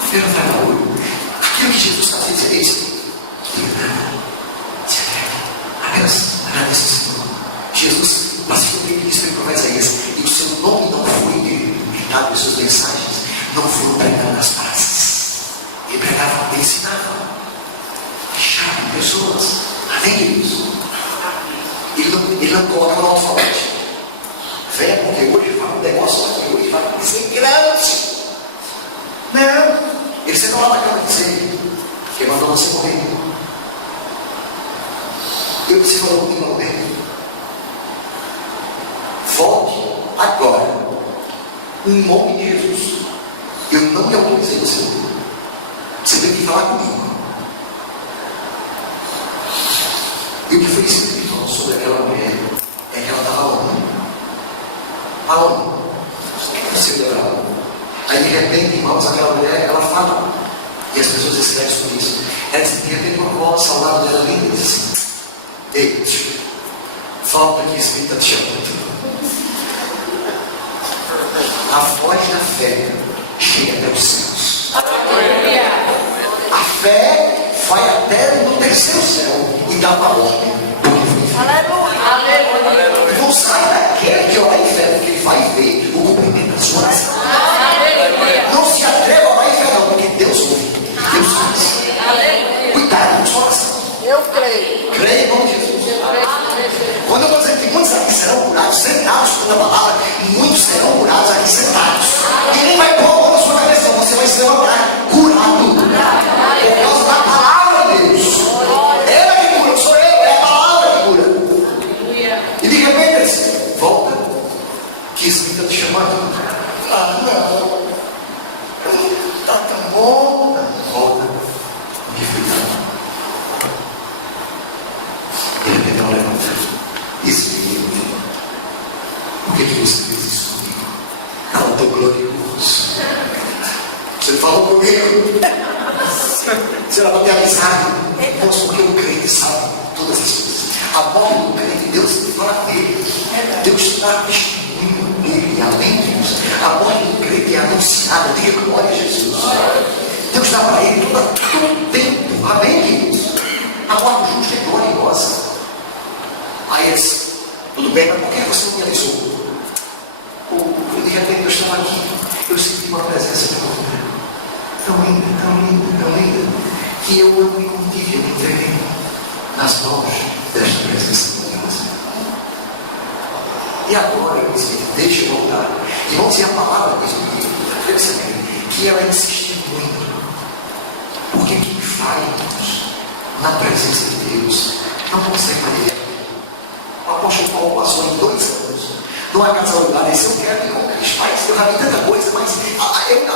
fé não faz barulho. Aquilo que Jesus está dizendo é isso. Se atreve. Apenas agradeça o Senhor. Jesus, pacificou o que disse para o profeta Isaías, e o seu nome não foi gritado em suas mensagens, não foram pregadas nas praças. Ele pregava, ele ensinava. Chave pessoas. Além disso. Ele não coloca no alto-falante. Venha, porque hoje fala um negócio aqui, hoje fala dizer grande. Não. Ele senta lá na cama e diz: quem mandou você morrer? Eu disse: falou comigo para morrer. Volte agora. Em nome de Jesus. Eu não me autorizei você morrer. Você tem que falar comigo. E o que foi escrito sobre aquela mulher é que ela estava aonde? No seu degrau. Aí de repente, irmãos, aquela mulher, ela fala, e as pessoas escrevem sobre isso. Ela diz: de repente uma voz ao lado dela linda diz assim: ei, volta aqui, esse está te chamando. A voz da fé chega até os céus. A fé vai até no terceiro céu e dá uma ordem. Aleluia. Não sai daquele que ora em fé, porque ele vai ver o cumprimento da sua oração. Não se atreva a orar em fé, não, porque Deus ouve. Deus faz. Cuidado com sua oração. Eu creio. Creia em nome de Jesus. Quando eu estou dizendo que muitos aqui serão curados, sentados com a palavra, muitos serão curados aqui sentados. Ninguém vai pôr a mão na sua cabeça, você vai se levantar curado. Por causa da palavra de Deus. Ela que cura, sou eu, é a palavra que cura. E de repente ele diz: volta, que isso está te chamando. Ah, não. Está tão bom. Volta, que foi tão. De repente ela levanta. Isso por que você fez isso comigo? Ela tão glorioso. Você falou comigo. Você era para ter avisado. Irmãos, porque o crente sabe todas as coisas. A morte do crente, Deus fala com ele. Deus está testemunho nele. Além disso, a morte do crente é anunciada. Diga glória a Jesus. Deus dá para ele todo o tempo. Amém, queridos? A morte do justo é gloriosa. Aí ele disse: tudo bem, mas por que você não me avisou? De repente eu estava aqui, eu senti uma presença tão linda, que eu não me contive, eu me entreguei nas mãos desta presença gloriosa. E agora eu disse: deixa eu voltar. Irmãos, e a palavra diz comigo, perceber que ela insistiu muito. Porque quem vai, irmãos, na presença de Deus, não consegue mais. O apóstolo Paulo passou em 2 anos numa casa alugada. Esse eu quero ir com Cristo. Mas eu já vi tanta coisa, mas a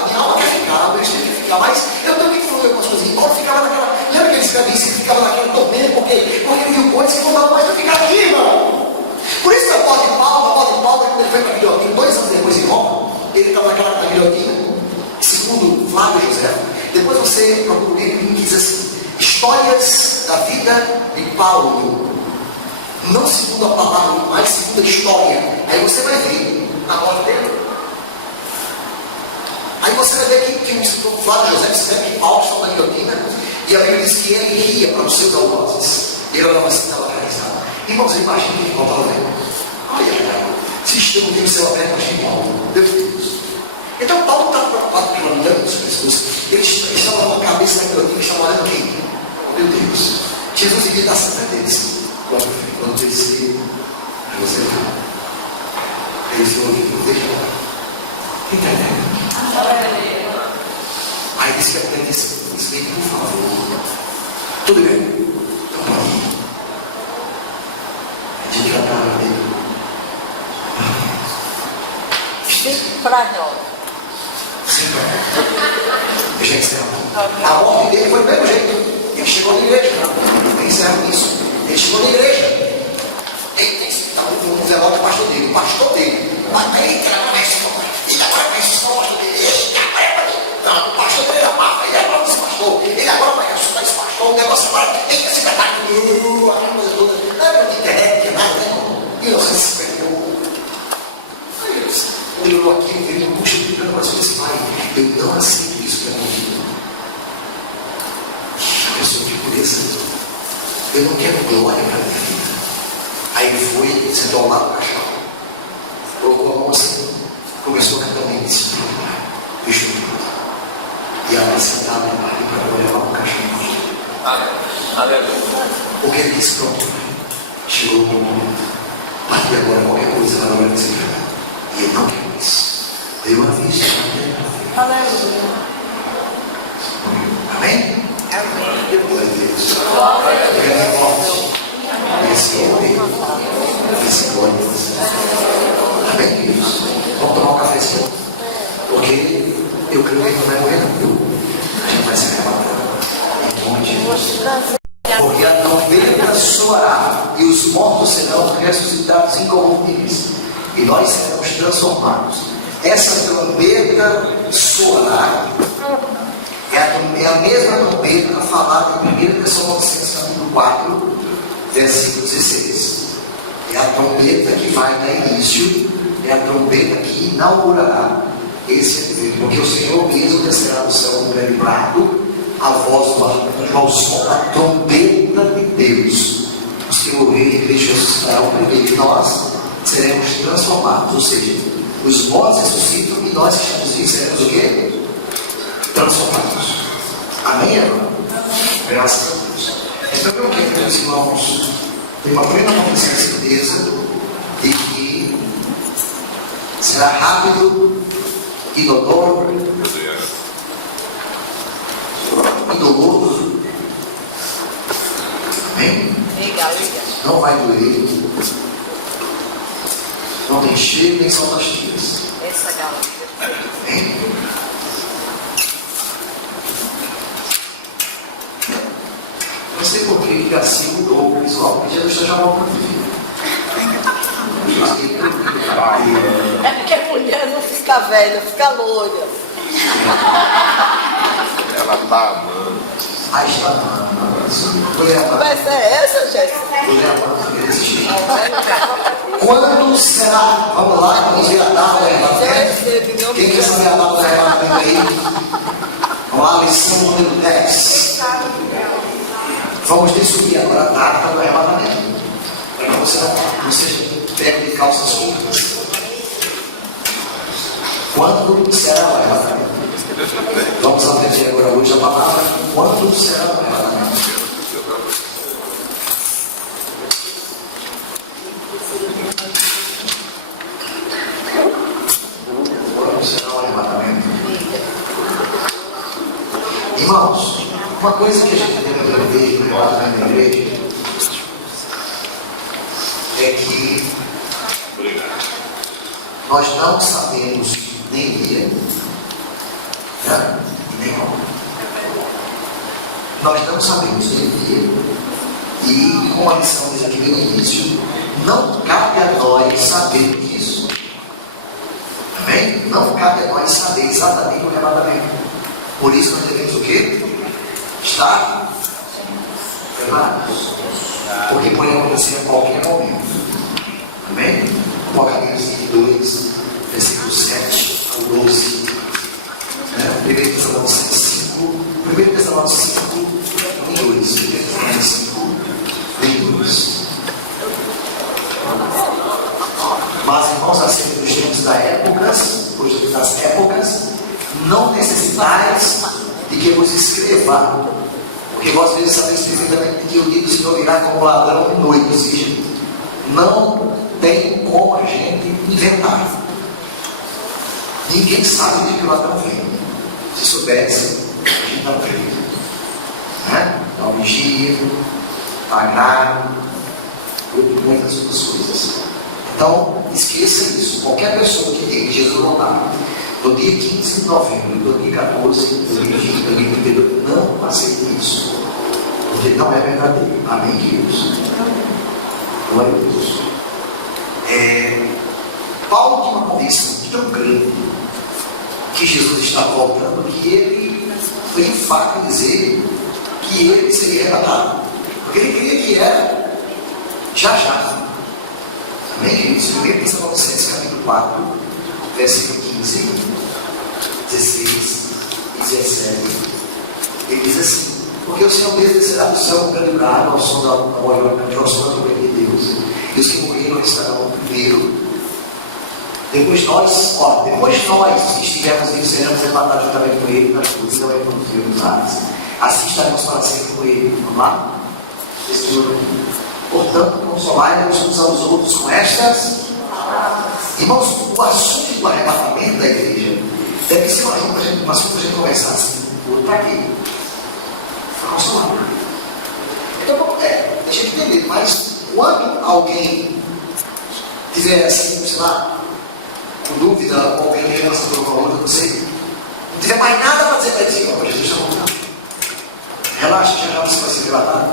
minha alma quer ficar, eu tenho que ficar. Mas eu também fui algumas coisas. E Paulo ficava naquela. Lembra que ele escrevia isso? Ele ficava naquele tormento, porque ele viu coisas que não dava mais para ficar aqui, irmão. Por isso que o apóstolo Paulo, quando ele foi para a guilhotina, 2 anos depois em Roma, ele estava naquela guilhotina, 2 você procura o livro que diz assim: Histórias da vida de Paulo. Não segundo a palavra, mas segundo a história. Aí você vai ver a nota dele. Aí você vai ver que o Flávio José escreve que Paulo estava na guilhotina, e a Bíblia diz que ele ria para os seus algozes. Ele olhava assim, estava realizado. Irmãos, imagina que Paulo estava vendo. Olha, cara, se estamos no céu aberto, imagina Paulo. Deus Deus. Então Paulo estava preocupado planejando as pessoas. Ele estava com a cabeça na guilhotina, estava olhando quem? Meu Deus. Jesus devia estar sempre deles. Quando descer, você vai. Aí eles vão deixa lá. Entendeu? Aí disse que a mulher disse: por favor. Tudo bem? Então pode. A gente vai para a dele. Sempre. Eu já encerro. A morte dele foi do mesmo jeito. Ele chegou na igreja. Eu encerro isso. Ele chegou na igreja. Ele estava no velório do pastor dele. O pastor dele. Eita, agora vai ser o pastor dele. Não, o pastor dele era mapa. Ele agora não se pastor. Ele agora vai assustar esse pastor. O negócio agora tem que se tratar. Aquela coisa toda. Não é de internet, que é nada, né? E você se perdeu. Ele olhou aqui e veio, puxa, pelo coração desse pai. Eu não aceito isso para a minha vida. A pessoa de pureza. Eu não quero glória para a minha vida. Aí ele foi, sentou ao lado do caixão, colocou a mão assim, começou a cantar um hino e disse: deixa eu ir. E ela sentada ali para levar o caixão. Aleluia. Porque ele disse: pronto, chegou o momento. A partir de agora, qualquer coisa ela vai dizer para ela. E eu não quero isso. Eu aviso a terra. Aleluia. Amém? Amém. Glória a Deus. Glória a Deus. Esse homem, esse glória a Deus. Amém, queridos? Vamos tomar um cafezinho. Porque eu creio que ele não vai morrer, não, viu? A gente vai se arrebatar. Em nome de Jesus. Porque a trombeta soará e os mortos serão ressuscitados incorruptíveis. E nós seremos transformados. Essa trombeta soará é a mesma trombeta falada em 1 Tessalonicenses capítulo 4, versículo 16. É a trombeta que vai dar início, é a trombeta que inaugurará esse evento. Porque o Senhor mesmo descerá do céu com grande brado, a voz do arcanjo, ao som da trombeta de Deus. Os que morrerem em Cristo ressuscitarão primeiro, e nós seremos transformados, ou seja, os mortos ressuscitam e nós que estamos vivos seremos o quê? Transformados. Amém, irmão? Graças a Deus. Então eu quero que meus irmãos tenham uma plena confiança e certeza de que será rápido, indolor, indoloso. Amém? Legal. Não vai doer. Não tem cheiro nem solta as tiras. Essa galera. Amém? Não sei por que assim mudou o visual, porque Jesus está chamando para viver. É porque a mulher não fica velha, fica loira. Ela está amando. Aí está amando. Estou lhe amando. Vai ser essa, Jéssica? Estou lhe amando desse jeito. Quando será? Vamos lá, vamos ver a data do arrebatamento. Quem quer saber a data do arrebatamento aí? Vamos lá, lição número 10. Vamos descobrir agora a data do arrebatamento. Para que você não seja pego de calças curtas. Quando será o arrebatamento? Vamos aprender agora hoje a palavra. Quando será o arrebatamento? Quando será o arrebatamento? Irmãos, uma coisa que a gente deve aprender no arrebatamento da igreja é que nós não sabemos nem dia, né? E nem hora. Nós não sabemos nem dia, e como a lição diz aqui no início, não cabe a nós saber disso. Amém? Não cabe a nós saber exatamente o arrebatamento. Por isso nós devemos o quê? Estar preparados. Porque pode acontecer a qualquer momento. Amém? Apocalipse 2, versículo 7 ao 12. 1 Tessalonicenses 5, 1 Tessalonicenses 5, 2. 1 Tessalonicenses 5, 2. Mas, irmãos, acerca dos tempos das épocas, não necessitais de que vos escreva, porque vós mesmos sabeis perfeitamente que o dia do Senhor virá como ladrão de noite. Ou seja, não tem como a gente inventar. Ninguém sabe de que o ladrão vem. Se soubesse, a gente estava perdido. Dá um vigia, agrário, muitas outras coisas. Então, esqueça isso. Qualquer pessoa que diga que Jesus voltar no dia 15 de novembro de 2014, 2020, 2022, não aceite isso. Porque não é verdadeiro. Amém, queridos? Glória a Deus. Paulo tinha uma convicção tão grande que Jesus está voltando que ele foi enfático em dizer que ele seria arrebatado. Porque ele queria que era já. Amém, queridos? 1 Tessalonicenses capítulo 4, versículo 15, 16 e 17. Ele diz assim: porque o Senhor mesmo descerá do céu com grande brado, ao som da trombeta de Deus, e os que morreram estarão primeiro. Depois nós que estivermos vivos, seremos arrebatados juntamente com Ele nas cruzes, não é quando vivermos ares. Assim estaremos para sempre com Ele. Vamos lá? Portanto, consolai-nos uns aos outros com estas. Irmãos, o assunto do arrebatamento da igreja deve ser um assunto para a gente conversar assim. Para quê? Para consolar. Então, deixa eu entender, mas quando alguém tiver assim, sei lá, com dúvida, ou alguém tem relação com o valor, não sei, não tiver mais nada para dizer, vai dizer: ó, Jesus está voltando. Relaxa, já você vai ser relatado.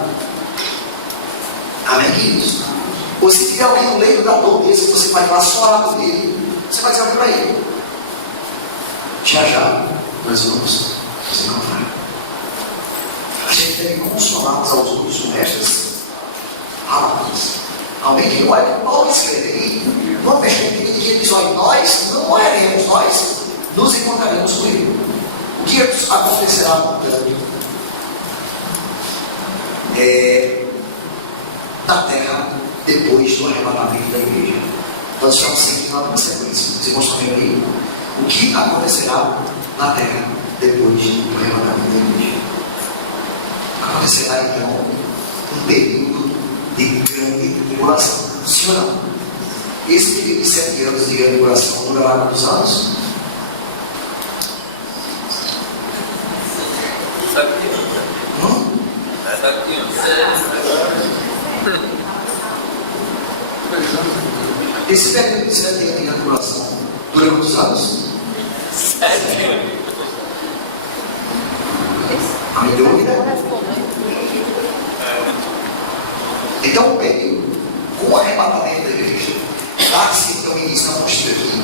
Amém, queridos? Ou se tiver alguém no leito da dor desse, você vai lá só lá com ele, você vai dizer algo para ele: já nós vamos nos encontrar. A gente deve consolar uns aos outros com estas palavras. Amém, queridos? Olha que Paulo escreve aí, uma perspectiva de que ele diz: olha, nós não morreremos, nós nos encontraremos com ele. O que acontecerá, portanto, na terra depois do arrebatamento da igreja? Nós estamos sempre na sequência. Vocês estão vendo aí o que acontecerá na terra depois do arrebatamento da igreja? Acontecerá então um período de grande tribulação. Sim ou não? Esse período de 7 anos de grande tribulação durará quantos anos? 7 anos. 7 anos. Esse período de 7 anos de grande tribulação dura quantos anos? 7 anos. A minha dúvida? Então, o período com o arrebatamento da igreja, dá-se então início na postura aqui,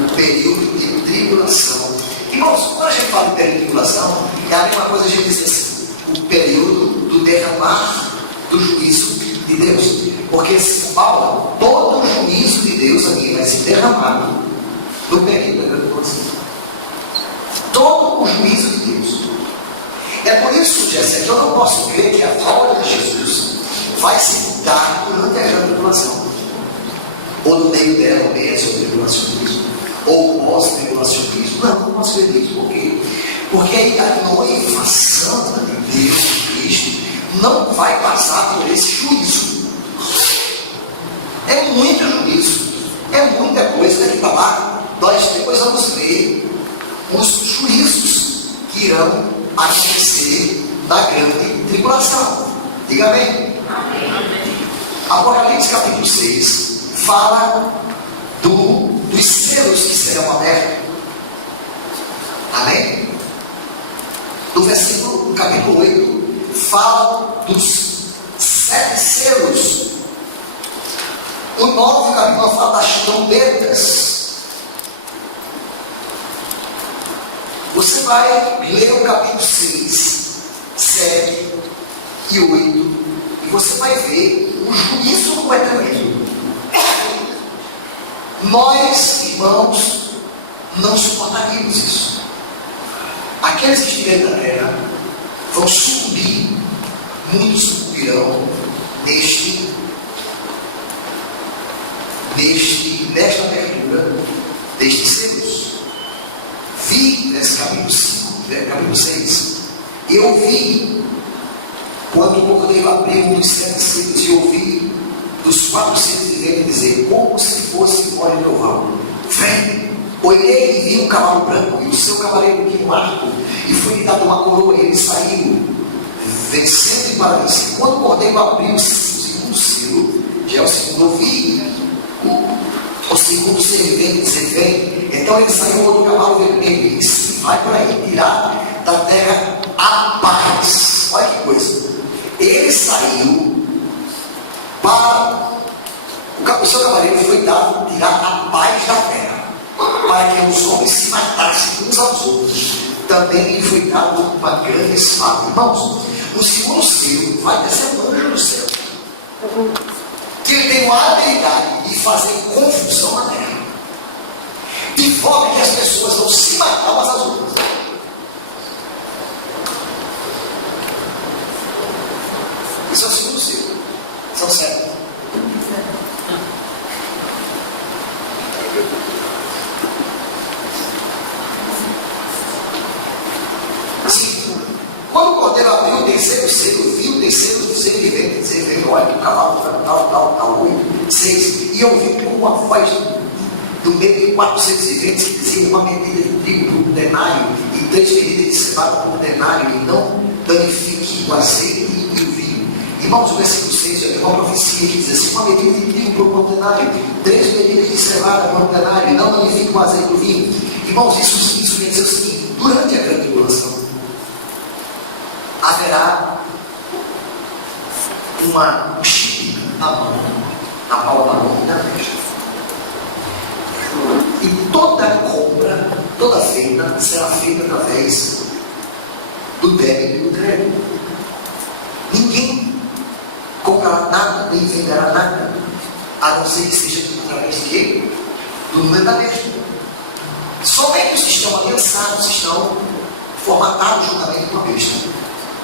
o período de tribulação. Irmãos, quando a gente fala de período de tribulação, é a mesma coisa a gente dizer assim: o período do derramar do juízo de Deus. Porque Paulo, todo o juízo de Deus aqui vai ser derramado no período da grande tribulação. Todo o juízo de Deus. É por isso, Jessé, que eu não posso ver que a volta de Jesus vai se dar durante a grande tribulação, ou no meio dela, no meio do tribulacionismo, ou pós-tribulacionismo. Não posso ver isso. Por quê? Porque aí a noiva santa de Deus, Cristo, não vai passar por esse juízo. É muito juízo, é muita coisa daqui para lá. Nós depois vamos ver os juízos que irão acontecer na grande tribulação. Diga amém. Apocalipse capítulo 6 fala dos selos que serão abertos. Amém? No capítulo 8 fala dos 7 selos. O 9 capítulo fala das trombetas. Você vai ler o capítulo 6, 7 e 8, e você vai ver o juízo como é tremendo. Nós, irmãos, não suportaríamos isso. Aqueles que estiverem na terra vão sucumbir, muitos sucumbirão nesta abertura destes selos. Vi nesse capítulo 5, capítulo 6, eu vi quando o cordeiro abriu um dos 7 selos e ouvi dos 420 dizer, como se fosse óleo de trovão: vem. Olhei e vi um cavalo branco e o seu cavaleiro tinha um arco, e foi-lhe dado uma coroa, e ele saiu vencendo e para vencer. Quando o cordeiro abriu o segundo selo, já é o segundo, ouvi o segundo ser vivente dizer, vem. Então ele saiu outro cavalo vermelho e disse, vai para aí tirar da terra a paz. Olha que coisa. Ele saiu para o seu cavaleiro, foi dado tirar a paz da terra, para que os homens se matassem uns aos outros. Também lhe foi dado uma grande espada. Irmãos, no segundo selo vai descer um anjo do céu, que ele tem uma habilidade de fazer confusão na terra, de forma que as pessoas vão se matar umas às outras. Isso é o segundo selo. São 7. Quando o cordeiro abriu o terceiro selo, viu o terceiro ser vivente dizer, vem, olha que o cavalo tal, 8, 6, e eu vi como uma voz do meio de 420 que dizia, uma medida de trigo por denário e 3 medidas de cevada por denário, e não danifique o azeite e o vinho. Irmãos, o versículo 6 é uma profecia que diz assim, uma medida de trigo por denário, 3 medidas de cevada por denário, e não danifique o azeite e o vinho. Irmãos, isso quer dizer o seguinte, durante a grande tribulação, haverá um chip na mão, na palma da mão e na testa. E toda compra, toda venda será feita através do débito e do crédito. Ninguém comprará nada, nem venderá nada, a não ser que seja através de quê? Do número da besta. Somente os que estão aliançados, estão formatados juntamente com a besta,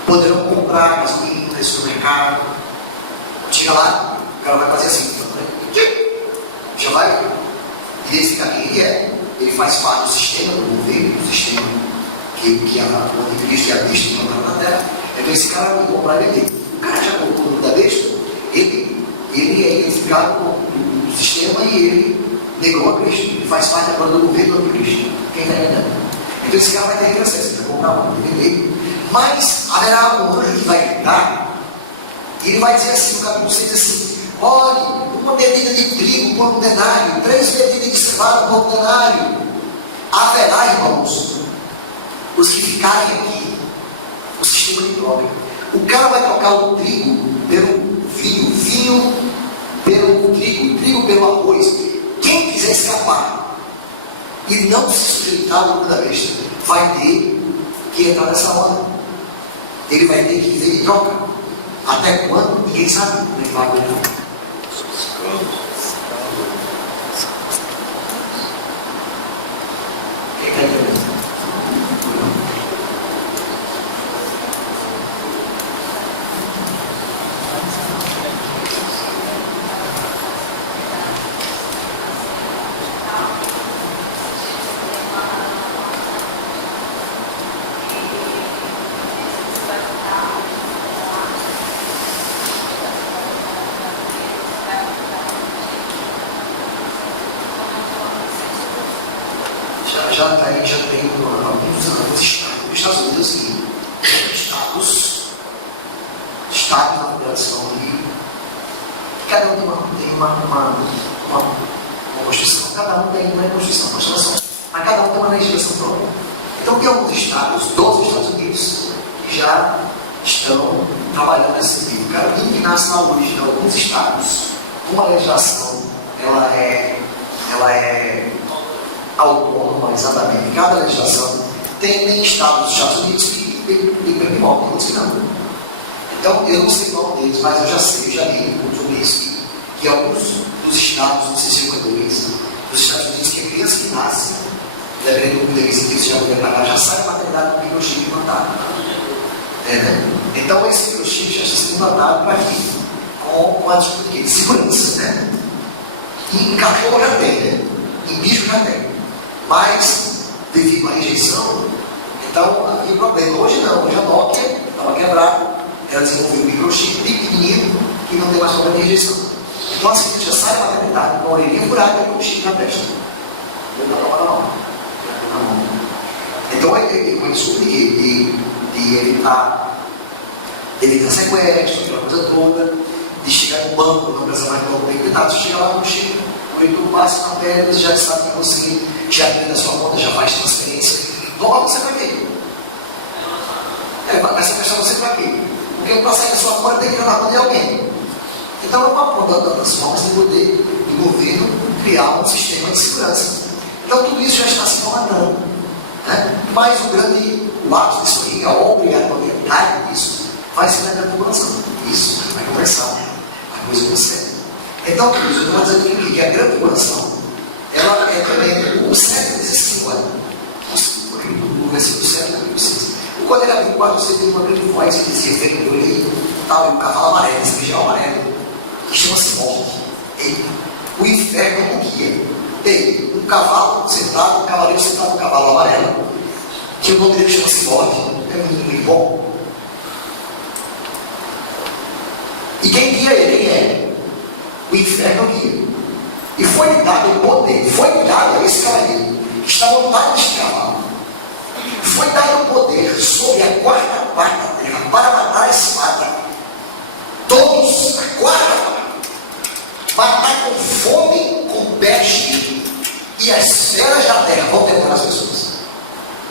poderão comprar gasolina no supermercado. Chega lá, o cara vai fazer assim, já vai, e esse cara quem ele é. Ele faz parte do sistema do governo, do sistema que o anticristo e a besta encontraram na terra. Então esse cara vai comprar e vender. O cara já comprou o nome da besta, ele é identificado do sistema e ele negou a Cristo. Ele faz parte agora do governo do anticristo. Quem está entendendo? Então esse cara vai ter que acesso, ele vai comprar, vai vender. Mas haverá um anjo que vai gritar, e ele vai dizer assim, no capítulo 6, assim, olhe, uma medida de trigo por um denário, 3 medidas de cevada por um denário. Haverá, irmãos, os que ficarem aqui, o sistema de troca. O cara vai trocar o trigo pelo vinho pelo trigo, o trigo pelo arroz. Quem quiser escapar e não se sujeitar ao nome da besta, vai ter que entrar nessa onda. Ele vai ter que viver de troca. Até quando? Ninguém sabe. Ele vai aguentar. Quem está entendendo? Já tem alguns anos os Estados Unidos assim, estados na federação e cada um tem uma Constituição, cada um tem uma Constituição, mas cada um tem uma legislação própria. Então tem alguns estados dos Estados Unidos que já estão trabalhando nesse sentido. Cada um que nasce na origem de alguns estados, uma legislação, ela é autônoma, exatamente. Cada legislação tem estados dos Estados Unidos que tem grande mal, tem outros que não. Então, eu não sei qual deles, mas eu já sei, eu já li um pouco sobre isso, que alguns dos estados, não sei se é dois, dos Estados Unidos, que a criança que nasce, lembrando do que você já vai pagar, já sai da maternidade com o microchip implantado. Então, esse microchip já está sendo implantado para aqui, com a de segurança, né? E em cachorro já tem, né? Em bicho já tem. Mas, devido à rejeição, então havia problema. Hoje não, hoje a Nokia estava quebrada, ela desenvolveu um microchip pequenininho que não tem mais problema de rejeição. Então assim, já sai da maternidade com a orelhinha furada e com o chip na testa. Não dá para na mão. Então é isso de evitar sequestro, aquela coisa toda, de chegar no banco, não precisa mais do banco bem cuidado, você chega lá com o chip, o leitor passa na tela, você já sabe que você já tem na sua conta, já faz transferência. Vamos você para quê? Vai sequestrar você para quê? Porque para sair da sua conta tem que ir na conta de alguém. Então é uma das formas de poder do governo criar um sistema de segurança. Então tudo isso já está se formatando. Né? Mas o grande lado disso aí, a obrigatoriedade disso, vai ser na grande população. Isso vai começar a coisa consegue. Então, por isso, eu estou dizendo que a grande população, ela é também o século XVI. No versículo 7, quando ele abriu o quarto, você tem uma grande voz que dizia: feito do olho, estava um cavalo amarelo, esse bicho amarelo, que chama-se morte. O inferno não guia. Tem um cavalo sentado, um cavaleiro sentado no cavalo amarelo, que o nome dele chama-se morte. É muito bom. E quem guia ele? Quem é? O inferno guia. E foi lhe dado o poder, foi lhe dado a esse cavaleiro, que está montado neste cavalo. Foi dado o poder sobre a quarta parte da terra para matar a espada. Todos, a quarta parte. Matar com fome, com peste, e as feras da terra vão tentar as pessoas.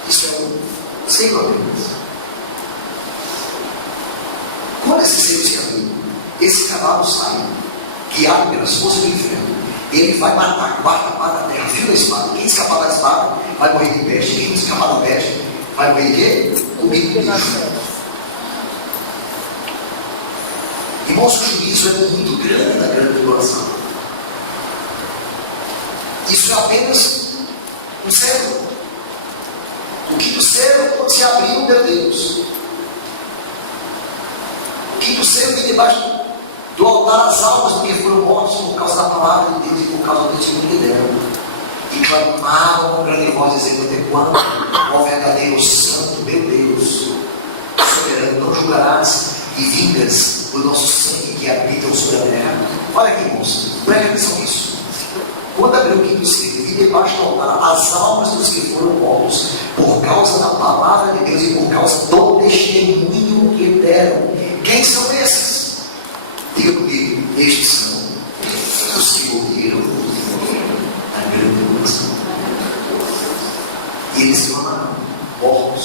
Isso é sem problemas. Quando esse ser se abrir, esse cavalo sai, guiado pelas forças do inferno. Ele vai matar a quarta parte da terra, fio da espada. Quem escapar da espada vai morrer de peste. Quem escapar da peste vai morrer de quê? Comigo de bicho. Irmãos, o juízo é muito grande na grande tribulação. Isso é apenas um século. O quinto selo, quando se abriu, meu Deus. O quinto selo vem debaixo do altar as almas que foram mortos por causa da palavra de Deus e por causa do testemunho que deram. E clamaram com grande voz, dizendo: até quando, ó verdadeiro santo, meu Deus, soberano, não julgarás e vingas o nosso sangue que habita sobre a terra? Olha aqui, irmãos, preste atenção nisso. Quando abriu o quinto selo, vi debaixo do altar as almas dos que foram mortos por causa da palavra de Deus e por causa do testemunho que deram. Quem são esses? Diga comigo: estes são os que ouviram a grande tribulação. E eles clamaram, mortos,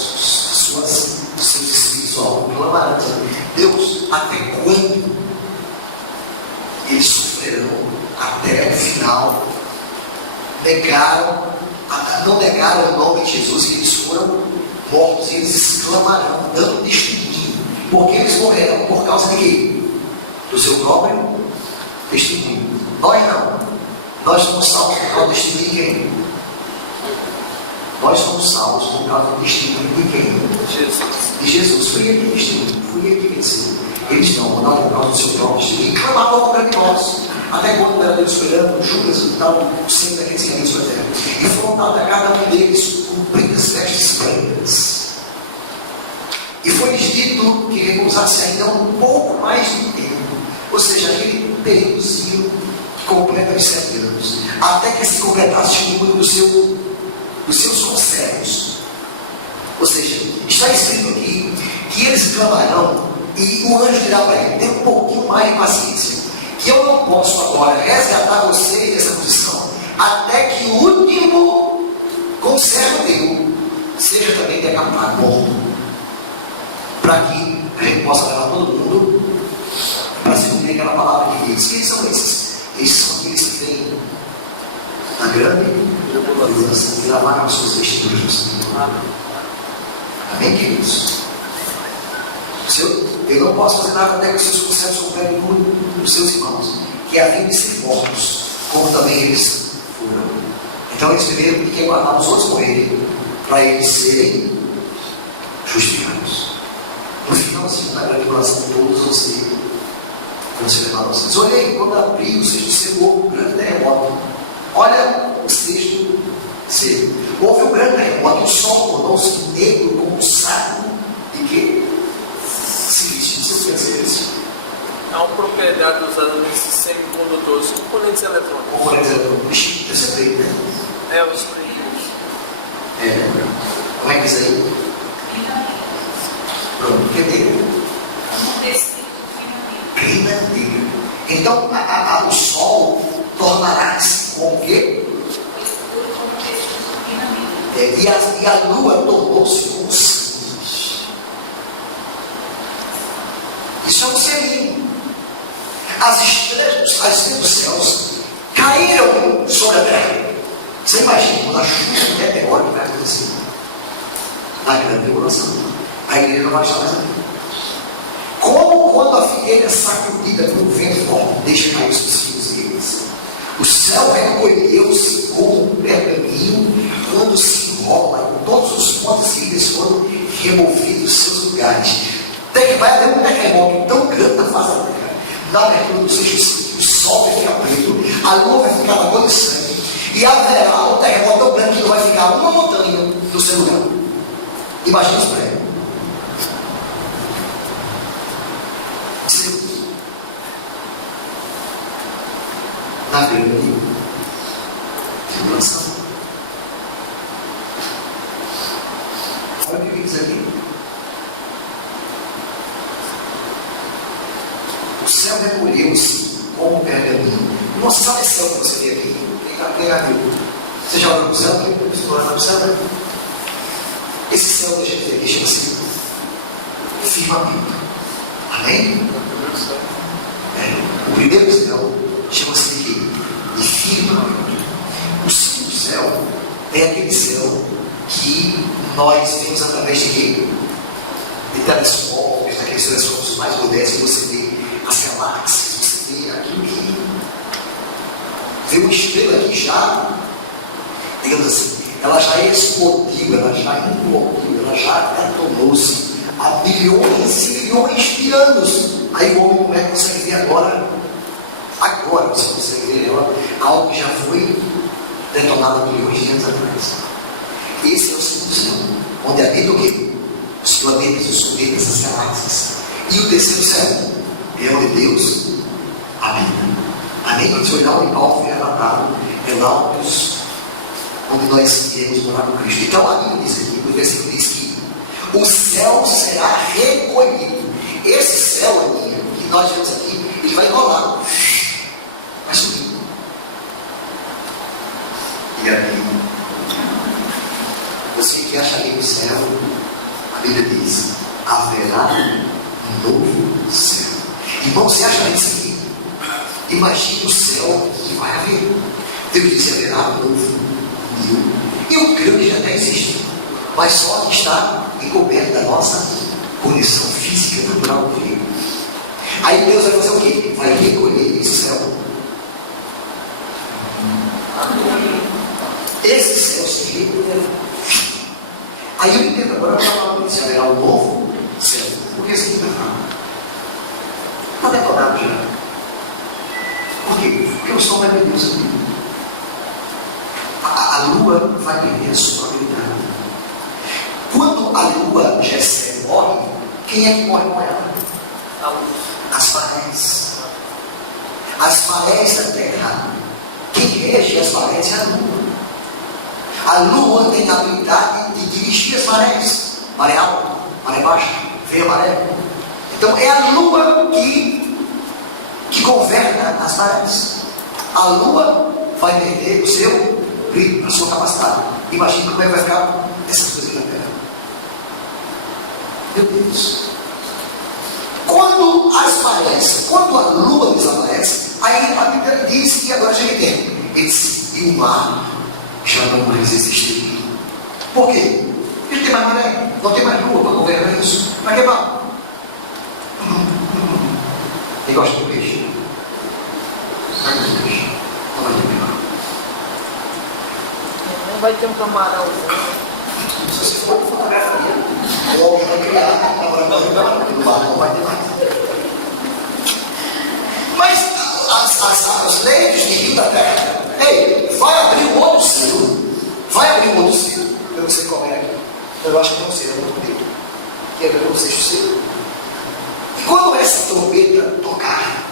seus espíritos clamaram: Deus, até quando eles sofrerão até o final? Não negaram o nome de Jesus, e eles foram mortos, e eles exclamarão, dando testemunho, porque eles morreram por causa de quê? Do seu próprio testemunho. Nós não. Nós somos salvos por causa do testemunho de quem? Nós somos salvos por causa do testemunho de quem? Jesus. De Jesus. Foi ele que testemunho, foi ele que venceu. Eles não por causa do seu próprio testemunho. E clamavam contra nós. Até quando era Deus esperando, Judas estavam sempre daqueles que haviam sobre a terra. E foram dados a cada um deles cumpridas vestes brancas. E foi-lhes dito que repousasse ainda um pouco mais de tempo. Ou seja, aquele períodozinho que completa os 7 anos. Até que se completasse o número dos seus conservos. Ou seja, está escrito aqui que eles clamarão e o anjo dirá para ele: tem um pouquinho mais de paciência, que eu não posso agora resgatar vocês dessa posição, até que o último conservo teu seja também decapitado, morto, para que a gente possa levar todo mundo para se cumprir aquela palavra de Deus. Quem são esses? Eles são aqueles que têm a grande tribulação, que lavaram as suas vestiduras. Amém, queridos? Eu não posso fazer nada até que os seus conceitos cooperem com os seus irmãos, que é a fim de ser mortos, como também eles foram. Então eles primeiro têm que aguardar os outros morrerem, para eles serem justificados. No finalzinho da grande tribulação, todos vão ser levados aos céus. Olhei quando abriu o sexto selo, o grande terremoto. Olha o sexto selo. Houve um grande terremoto, o sol tornou-se negro como um saco de quê? Silício. Não sei o que quer dizer isso. É uma propriedade usada nesses semicondutores, componentes eletrônicos. Componentes eletrônicos. Ixi, eu sempre, né? É, os primeiros. Como é que diz aí? Pronto, quer dizer? Crina negra. Então, o sol tornará-se com o quê? E a lua tornou-se como sangue. Isso é um selinho. As estrelas dos céus caíram sobre a terra. Você imagina quando a chuva meteórica vai acontecer na grande tribulação. A igreja não vai estar mais aqui. Como quando a figueira sacudida pelo vento forte deixa cair os fios deles. O céu recolheu-se como um pergaminho quando se enrola e todos os montes e ilhas foram removidos dos seus lugares. Vai haver um terremoto tão grande na face da terra. Na abertura do sexto, o sol vai ficar preto, a lua vai ficar na cor de sangue. E haverá um terremoto tão grande que não vai ficar uma montanha no seu lugar. Imagina os prédios. Na grande tribulação. Olha o que diz aqui. O céu recolheu-se como um pergaminho. Nossa, sabe esse céu que você vê aqui? Quem já viu? Você já olhou para o céu? Você olha para o céu? Esse céu, deixa eu dizer aqui, chama-se firmamento. Amém? O primeiro céu chama-se de quê? De firmamento. O segundo céu é aquele céu que nós vemos através de quê? De telescópios, daqueles telescópios mais modernos que você vê as galáxias, você vê aquilo que vê uma estrela que já, digamos assim, ela já explodiu, ela já implodiu, ela já detonou-se há milhões e milhões de anos. Aí o homem como é que consegue ver agora você consegue ver ela, algo que já foi detonado há milhões de anos atrás. Esse é o segundo céu, onde habita o quê? Os planetas, os cometas, as galáxias. E o terceiro céu é onde Deus habita. Amém? Quando você olhar o alto e relatado, é lá onde nós iremos morar com Cristo. Então a Bíblia diz aqui, no versículo diz que o céu será recolhido. Esse céu aqui, que nós vemos aqui, ele vai enrolar, vai subir. E aqui, você que acha ali no céu, a Bíblia diz, haverá um novo céu. Irmão, você acha isso aqui? Imagine o céu que vai haver. Deus diz, haverá um novo mil. E o grande já até existe, mas só que está encoberto da nossa condição física, natural do filho. Aí Deus vai fazer o quê? Vai recolher esse céu. Esse céu se recolherá. Aí eu entendo agora para falar se haverá um novo céu. Por que isso aqui vai falar? Está detonado já. Por quê? Porque o sol vai perder o seu brilho. A lua vai perder a sua habilidade. Quando a lua Jessé morre, quem é que morre com ela? A luz. As marés. As marés da terra. Quem rege as marés é a lua. A lua tem a habilidade de dirigir as marés. Maré alta, maré baixa, veia maré. Então é a lua que governa as marés. A lua vai perder o seu brilho, a sua capacidade. Imagina como é que vai ficar essas coisas na terra. Meu Deus. Quando a lua desaparece, aí a Bíblia diz que agora já entende. E o mar já não mais existir. Por quê? Porque tem mais maré. Não tem mais rua para governar isso. Para que vá? Quem gosta de peixe? Não gosta de peixe. Não vai ter melhor. Não vai ter um camarão. Se você for fotografia, o homem vai criar, não vai ter mais. Mas as leis de rio da terra, ei, vai abrir um outro céu. Vai abrir um outro céu. Eu não sei qual é aqui. Eu acho que não sei, é muito bonito. Que é ver o sexto céu. E quando essa trombeta tocar,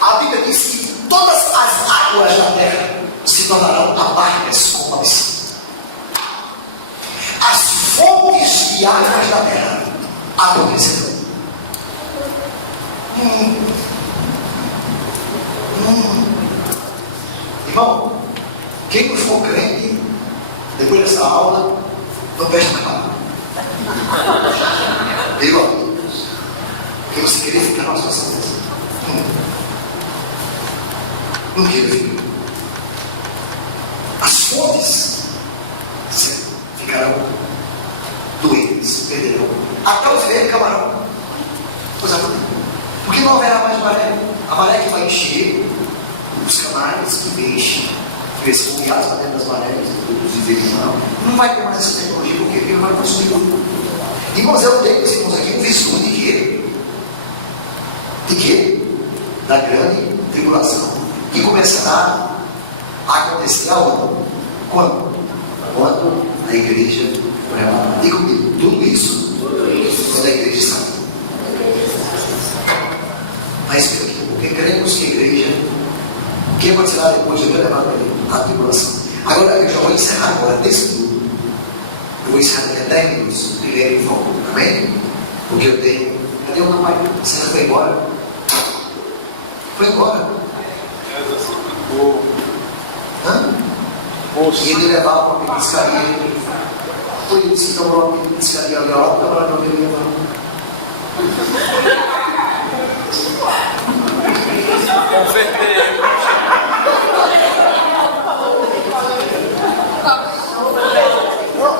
a Bíblia diz que todas as águas da terra se tornarão amargas como a piscina. As fontes de águas da terra acontecerão. Irmão, quem não for crente, depois dessa aula, não presta mais nada. Viu? Porque você queria ficar numa situação dessa. Não queria ficar. As fontes ficarão doentes, perderão. Até o velho camarão. Coisa bonita. Porque não haverá mais maré. A maré que vai encher os canais que enchem, que eles são guiados para dentro das marés, dos viveiros, não vai ter mais essa tecnologia, porque não vai consumir tudo. Irmãos, eu tenho com os irmãos aqui um vislumbre de quê? De quê? Da grande tribulação, que começará a acontecer aonde? Quando? Quando a igreja for arrebatada. Diga comigo, tudo isso? Quando a igreja sai. Mas porque queremos que a igreja, o que acontecerá depois de levar a tribulação. Agora eu já vou encerrar agora desse tudo. Eu vou encerrar daqui a 10 minutos, primeiro e volta. Amém? Porque eu tenho. Cadê o meu pai? Você foi embora? Foi embora. Hã? E ele levava uma piscaria. Foi ele disse que tomou uma piscaria ali, ó, estava não queria levar. Converter.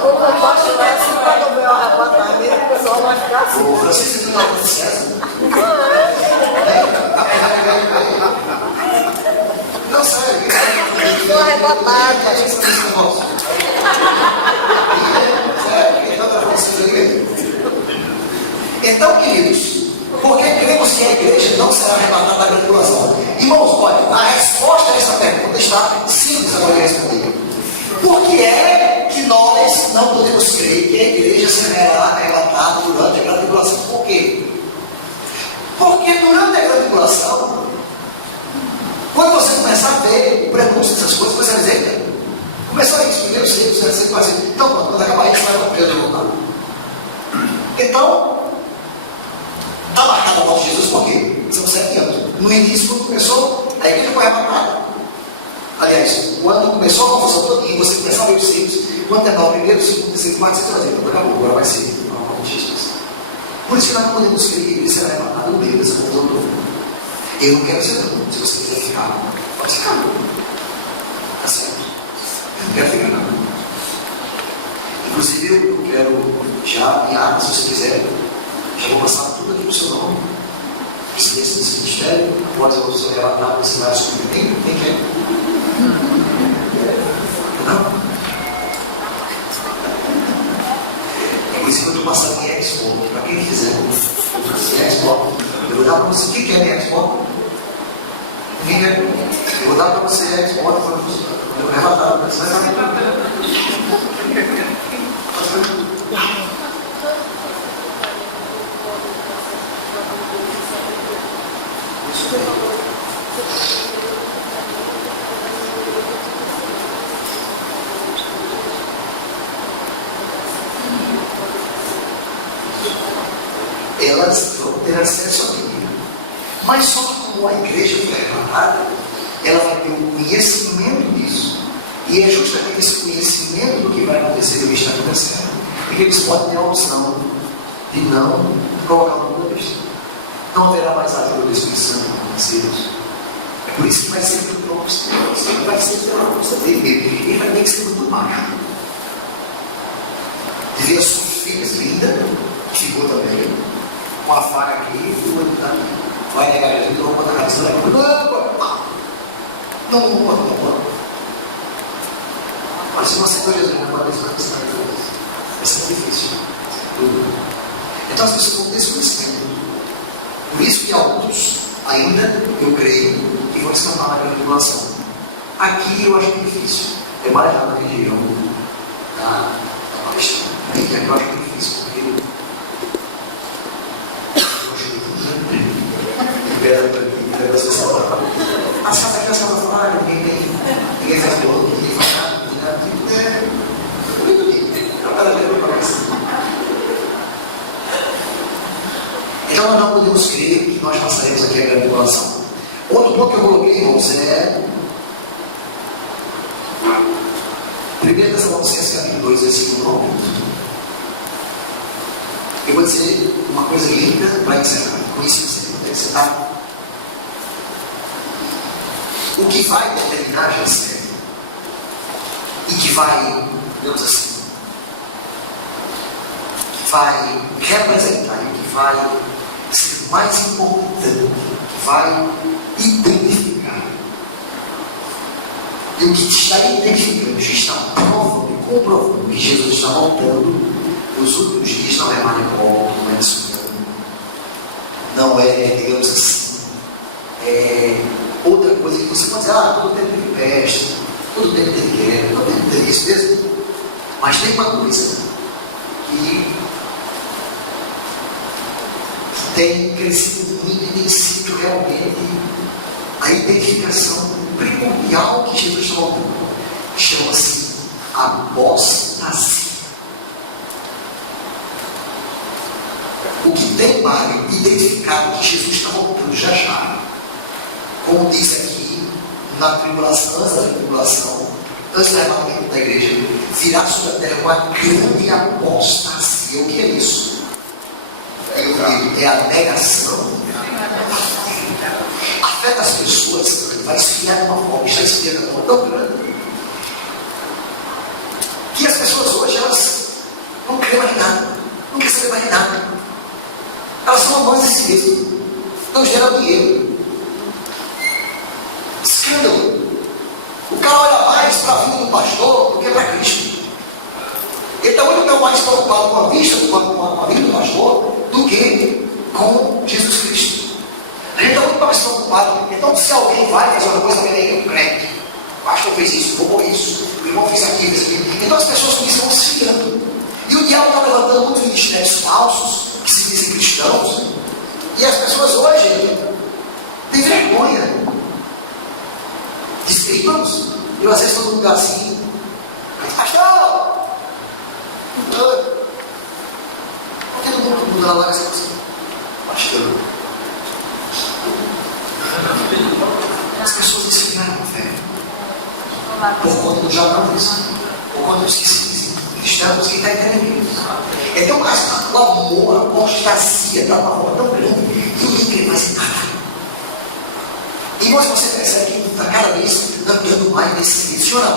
O pastor é assim quando vê o arrebatamento, o pessoal vai ficar assim. O Francisco não é César. Não, sério. Estou arrebatado, pastor. Então, queridos, por que cremos que a igreja não será arrebatada da grande tribulação? Irmãos, olha, a resposta a essa pergunta está simples agora de responder. Por que é que nós não podemos crer que a igreja será arrebatada durante a grande tribulação? Por quê? Porque durante a grande tribulação, quando você começar a ver o prenúncio dessas coisas, você vai dizer, começou isso, primeiro ciclo, segundo ciclo, assim, então quando acabar isso, vai para o voltar. Então, está marcado a morte de Jesus por quê? São 7 anos. No início, quando começou, a igreja foi arrebatada. Aliás, quando começou a confusão toda, e você começava a ver os ciclos, quando terminar o primeiro, segundo, terceiro, quarto, você vai dizer, então acabou, agora vai ser a morte de Jesus. Por isso que nós não podemos crer que a igreja será arrebatada no meio dessa confusão toda. Eu não quero ser não. Se você quiser ficar, pode ficar. Está certo. Eu não quero ficar não. Inclusive, eu quero já enviar, se você quiser, já vou passar tudo aqui no seu nome. Presidência desse ministério, após a profissão relatada, você vai assumir. Quem quer? Não? Inclusive, eu estou passando em Expo, para quem quiser. Expo. Eu vou dar para você. Quem quer Expo? Quem quer? Eu vou dar para você Expo, quando eu relatar, você vai dar. Elas vão ter acesso a mim. Mas só que como a igreja foi arrebatada, ela vai ter o conhecimento disso. E é justamente esse conhecimento do que vai acontecer do que está acontecendo. Porque eles podem ter a opção de não colocar o mundo da besta. Não haverá mais ajuda do Espírito Santo para acontecer isso. É por isso que vai ser muito bom. Ele vai ser pela força dele. Ele vai ter que ser muito baixo. Devia sofrer fica linda, ficou também, com a faca aqui e o outro tá aqui. Vai negar Jesus, eu vou botar a cabeça lá. Não. Mas se você for Jesus, não pode deixar isso na cabeça. Vai ser difícil. Então as pessoas vão ter esse conhecimento. Por isso que alguns, ainda, eu creio, que vão escapar na grande tribulação. Aqui eu acho que é difícil. É mais lá na região da Palestina. Aí que eu acho que é difícil, porque eu acho que libera para mim, libera você salvar. As casas aqui, as casas fora, ninguém faz piloto, ninguém faz nada, é muito lindo. É uma cara de promessa. Então nós não podemos crer que nós passaremos aqui a grande tribulação. Outro ponto que eu coloquei, irmãos, é 1 Tessalonicenses capítulo 2, versículo 9. Eu vou dizer uma coisa linda para encerrar. Com isso você consegue encerrar. O que vai determinar, já sei, e que vai, digamos assim, vai representar e que vai ser mais importante, que vai identificar. E o que está identificando, que está provando e comprovando que Jesus está voltando nos últimos dias não é manicômio, não é desfrutando, não é, digamos assim, outra coisa que você pode dizer, todo tempo tem peste, todo tempo tem guerra, todo tempo tem isso mesmo. Mas tem uma coisa que tem crescido muito e tem sido realmente a identificação primordial que Jesus está voltando. Chama-se apostasia. O que tem mais identificado que Jesus está voltando já, como diz aqui, na tribulação, antes da tribulação, antes do arrebatamento da igreja, virá sobre a terra uma grande apostasia. O que é isso? É a negação. Afeta as pessoas, vai esfriar de uma forma, está esfriando de uma forma tão grande, que as pessoas hoje, elas não querem mais nada, não querem saber mais nada. Elas são amantes de si mesmas, não geram dinheiro. Escândalo. O cara olha mais para a vida do pastor do que para Cristo. Ele está muito mais preocupado com a vista, com a vida do pastor, do que com Jesus Cristo. A gente está muito mais preocupado. Então, se alguém vai fazer uma coisa, também é um crente. O pastor fez isso, o povo isso, o irmão fez aquilo, fez aquilo. Então, as pessoas com isso estão se fiando. E o diabo está levantando muitos ministérios falsos, que se dizem cristãos. E as pessoas hoje têm vergonha. Diz, irmãos, eu às vezes estou num lugar assim, pastor! Por que todo mundo muda lá essa coisa? Pastor. As pessoas disciplinaram a fé. Por conta do japonês. Por conta dos que se dizem cristãos, que está entendendo isso. Então, o amor, a apostasia está de uma forma tão grande que o ímpio vai se caralho. E hoje você percebe que está cada vez andando mais nesse sentido. Senhor, não.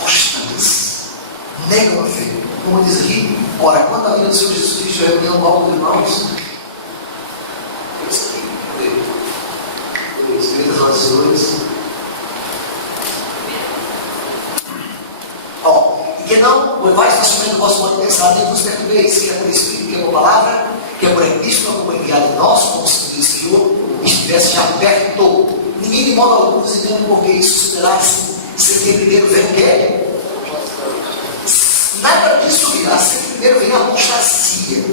Apostadas. Negam a fé. Como diz aqui, ora, quando a vida do Senhor Jesus Cristo é reunião do alto dos irmãos, escritas as orações. E que não levais facilmente o vosso modo de pensar, nem vos perturbeis, que é por Espírito, que é por palavra, que é por Epístola, como enviado de nós, como se diz que eu estivesse já perto. Ninguém de modo algum vos engane, porque isso será assim, sem que primeiro venha o quê? Nada disso virá, sem que primeiro venha a apostasia,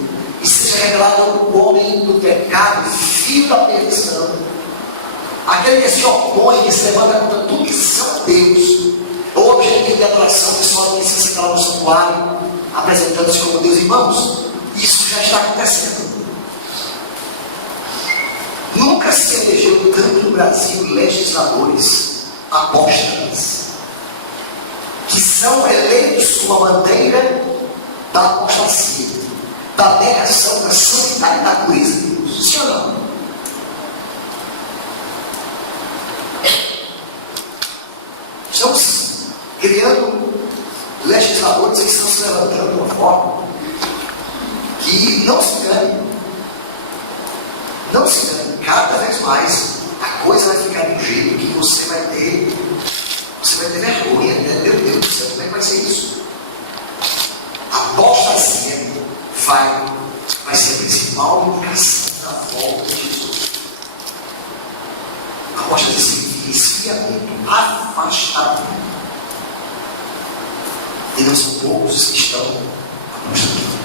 e seja revelado o homem do pecado, filho da perdição. Aquele que se opõe, que se levanta contra tudo que são Deus, ou objetivo de adoração, que só tem se sentar no santuário, apresentando-se como Deus. Irmãos, isso já está acontecendo. Nunca se elegeu tanto no Brasil legisladores apóstolos, que são eleitos com a bandeira da apostasia, da negação da santidade e da pureza de Deus. Sim ou não? Estamos criando legisladores que estão se levantando de uma forma que não se engane. Não se engane. Cada vez mais a coisa vai ficar de um jeito que você vai ter vergonha, né? Meu Deus do céu, como é que vai ser isso? A apostasia vai ser a principal indicação da volta de Jesus. A apostasia significa esfriamento, afastamento. E não são poucos os que estão apostando.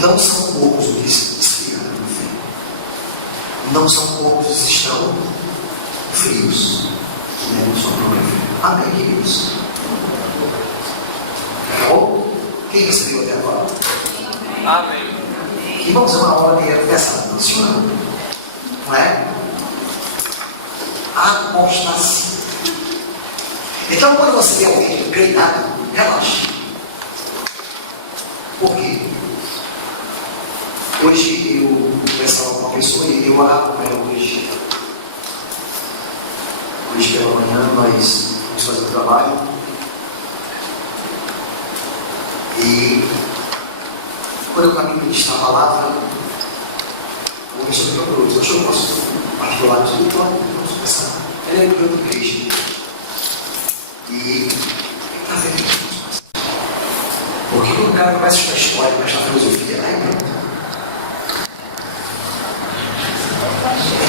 Não são poucos os que esfriaram no frio. Não são poucos os que estão frios. Nem sua própria fé. Amém, queridos? Acabou? Quem recebeu até agora? Amém. Irmãos, é uma hora meio pesada, funcionando. Não é? Apostasia. Então, quando você vê alguém que crê em nada, relaxa. Por quê? Hoje eu conversava com uma pessoa e eu orava com ela hoje. Hoje pela manhã nós vamos fazer o trabalho. E quando eu caminho ministrar a palavra, uma pessoa me procurou, disse, eu posso particular no escritório, vamos conversar. Ela é do meu igreja. E está vendo? Porque quando o cara começa a estudar história, começa a estudar filosofia, aí pronto.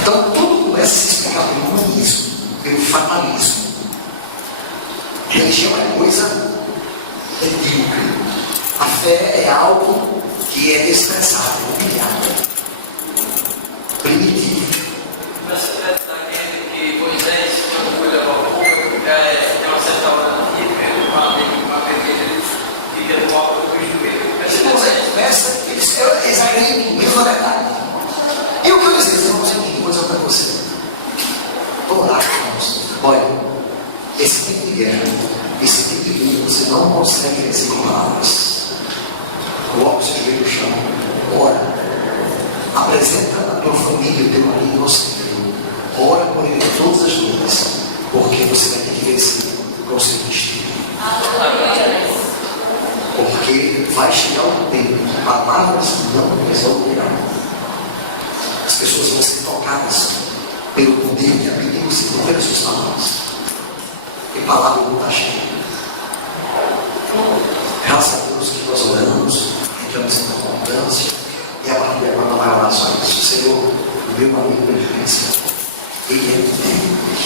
Então tudo começa a se explicar pelo humanismo, pelo fatalismo. Religião é coisa medíocre. A fé é algo que é expressado, humilhado, primitivo. Mas se tivesse naquele que Moisés, quando foi levar o povo, tem uma certa hora na vida, uma pequena, que ia do alto do joelho. Mas se você começa, eles acreditam no mesmo detalhe. E o que eu disse, irmãos, eu vou dizer para você. Vamos lá, irmãos. Olha, esse tipo de guerra, esse tipo de luta, você não consegue vencer com palavras. Coloca o seu joelho no chão, ora, apresenta a tua família, o teu marido ao Senhor, ora por ele todas as lutas, porque você vai ter que vencer com o seu destino. Porque vai chegar um tempo, palavras não resolverão. As pessoas vão ser tocadas pelo poder que habita em você, não pelas suas palavras. E palavra não está cheia. Graças a Deus que nós oramos, entramos em concordância, e a partir de agora nós vamos orar só isso. Senhor, o meu amigo de referência, ele é bem,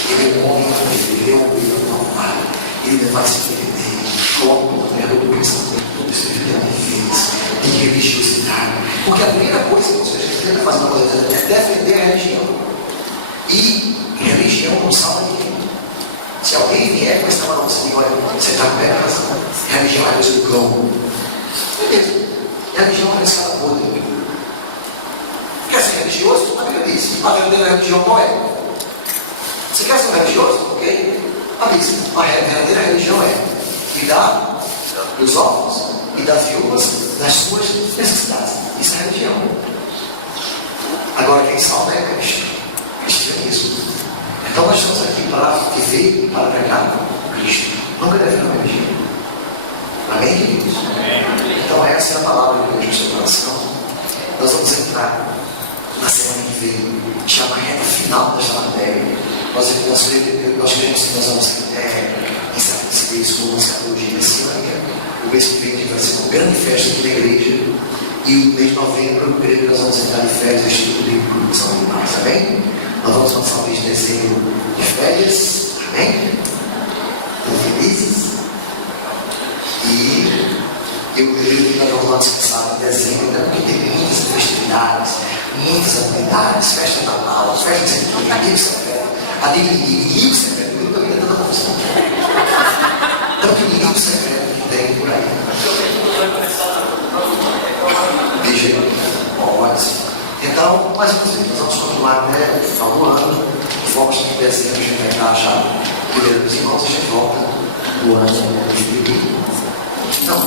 ele é um homem com ele é um homem normal, ele vai se perder, coloca o terra do pensamento, todo esse que ele fez, de religiosidade. Porque a primeira coisa que a gente tenta fazer na coisa é defender a religião. E religião não salva ninguém. Se alguém vier com essa palavra, você diz, olha, você está com a razão. Religião é coisa do cão. Beleza. Religião é escada podre. Quer ser religioso? A Bíblia diz. A verdadeira religião qual é? Você quer ser um religioso? Ok? A verdadeira religião é cuidar dos órfãos e das viúvas das suas necessidades. Isso é religião. Agora quem salva é Cristo. Cristianismo. Então nós estamos aqui para viver, para pregar Cristo. Nunca deve haver religião. Amém, queridos? Então essa é a palavra que eu deixo no seu coração. Nós vamos entrar na semana que vem, já na reta final desta matéria. Nós queremos que nós vamos estabelecer isso como uma escatologia messiânica. O mês que vem a gente vai ser uma grande festa aqui na igreja. E o mês de novembro, eu creio que nós vamos entrar de férias do Instituto Bíblico de São Luís, amém? Nós vamos lançar um mês de dezembro de férias, amém? Estão felizes? E eu creio que nós vamos descansar em dezembro, né? Porque tem muitas festividades, muitas atividades, festa de Natal, festa de Santo amigo secreto, inimigo secreto, eu nunca vi tanta coisa. Tanto inimigo secreto que tem por aí. Então, mas nós vamos continuar até o final do ano. Vamos em dezembro, a gente vai estar já liberando os irmãos, a gente volta no ano de 2020. Então,